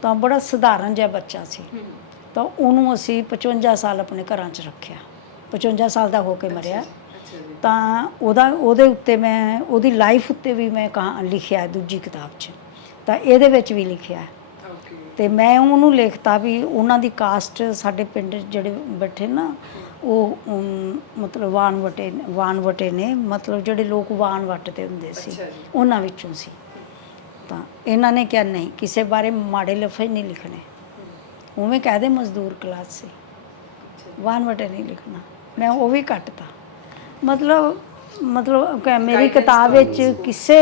ਤਾਂ ਬੜਾ ਸਧਾਰਨ ਜਿਹਾ ਬੱਚਾ ਸੀ। ਤਾਂ ਉਹਨੂੰ ਅਸੀਂ 55 ਸਾਲ ਆਪਣੇ ਘਰਾਂ 'ਚ ਰੱਖਿਆ। 55 ਸਾਲ ਦਾ ਹੋ ਕੇ ਮਰਿਆ। ਤਾਂ ਉਹਦੇ ਉੱਤੇ ਮੈਂ ਉਹਦੀ ਲਾਈਫ ਉੱਤੇ ਵੀ ਮੈਂ ਲਿਖਿਆ ਦੂਜੀ ਕਿਤਾਬ 'ਚ, ਤਾਂ ਇਹਦੇ ਵਿੱਚ ਵੀ ਲਿਖਿਆ। ਤੇ ਮੈਂ ਉਹਨੂੰ ਲਿਖਤਾ ਵੀ ਉਹਨਾਂ ਦੀ ਕਾਸਟ ਸਾਡੇ ਪਿੰਡ ਜਿਹੜੇ ਬੈਠੇ ਨਾ, ਉਹ ਮਤਲਬ ਵਾਣ ਵਟੇ ਨੇ, ਮਤਲਬ ਜਿਹੜੇ ਲੋਕ ਵਾਣ ਵੱਟਦੇ ਹੁੰਦੇ ਸੀ, ਉਹਨਾਂ ਵਿੱਚੋਂ ਸੀ। ਤਾਂ ਇਹਨਾਂ ਨੇ ਕਿਹਾ ਨਹੀਂ, ਕਿਸੇ ਬਾਰੇ ਮਾੜੇ ਲਫ਼ਜ਼ ਨਹੀਂ ਲਿਖਣੇ, ਉਵੇਂ ਕਹਿ ਦੇ ਮਜ਼ਦੂਰ ਕਲਾਸ ਸੀ, ਵਾਣ ਵਟੇ ਨਹੀਂ ਲਿਖਣਾ। ਮੈਂ ਉਹ ਵੀ ਕੱਟਤਾ। ਮਤਲਬ ਮੇਰੀ ਕਿਤਾਬ ਵਿੱਚ ਕਿਸੇ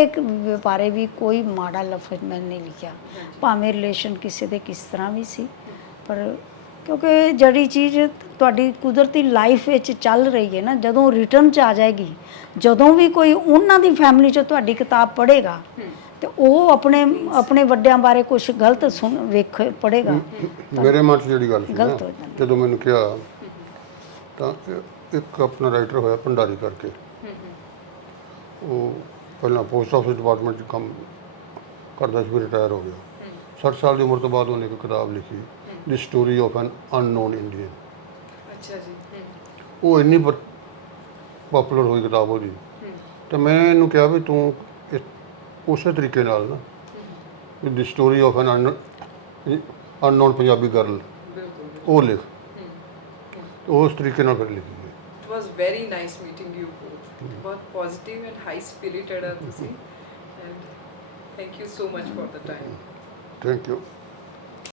ਬਾਰੇ ਵੀ ਕੋਈ ਮਾੜਾ ਲਫ਼ਜ਼ ਮੈਂ ਨਹੀਂ ਲਿਖਿਆ, ਭਾਵੇਂ ਰਿਲੇਸ਼ਨ ਕਿਸੇ ਦੇ ਕਿਸ ਤਰ੍ਹਾਂ ਵੀ ਸੀ। ਪਰ ਕਿਉਂਕਿ ਜਿਹੜੀ ਚੀਜ਼ ਤੁਹਾਡੀ ਕੁਦਰਤੀ ਲਾਈਫ ਵਿੱਚ ਚੱਲ ਰਹੀ ਹੈ ਨਾ, ਜਦੋਂ ਰਿਟਰਨ 'ਚ ਆ ਜਾਏਗੀ, ਜਦੋਂ ਵੀ ਕੋਈ ਉਹਨਾਂ ਦੀ ਫੈਮਿਲੀ 'ਚ ਤੁਹਾਡੀ ਕਿਤਾਬ ਪੜ੍ਹੇਗਾ ਤੇ ਉਹ ਆਪਣੇ ਵੱਡਿਆਂ ਬਾਰੇ ਕੁਝ ਗਲਤ ਪੜ੍ਹੇਗਾ। ਮੇਰੇ ਮਨ 'ਚ ਜਿਹੜੀ ਗੱਲ ਸੀ ਨਾ, ਗਲਤ ਹੋ ਜਾਂਦੀ। ਜਦੋਂ ਮੈਨੂੰ ਕਿਹਾ, ਤਾਂ ਇੱਕ ਆਪਣਾ ਰਾਈਟਰ ਹੋਇਆ ਭੰਡਾਰੀ ਕਰਕੇ, ਉਹ ਪਹਿਲਾਂ ਪੋਸਟ ਆਫਿਸ ਡਿਪਾਰਟਮੈਂਟ 'ਚ ਕੰਮ ਕਰਦਾ ਸੀ, ਰਿਟਾਇਰ ਹੋ ਗਿਆ। 60 ਸਾਲ ਦੀ ਉਮਰ ਤੋਂ ਬਾਅਦ ਉਹਨੇ ਇੱਕ ਕਿਤਾਬ ਲਿਖੀ, ਦੀ story of N unknown Indian. ਅੱਛਾ ਜੀ। ਉਹ ਇੰਨੀ ਪਾਪੂਲਰ ਹੋਈ ਕਿਤਾਬ ਉਹਦੀ। ਤਾਂ ਮੈਂ ਇਹਨੂੰ ਕਿਹਾ ਵੀ ਤੂੰ ਉਸੇ ਤਰੀਕੇ ਨਾਲ ਨਾ, ਦੀ story of N unknown Punjabi girl, ਉਹ ਲਿਖ। ਉਸ ਤਰੀਕੇ ਨਾਲ ਫਿਰ ਲਿਖੀ। It was very nice meeting you both. ਬਹੁਤ positive and high spirited ਆ ਤੁਸੀਂ, and thank you so much for the time. Thank you.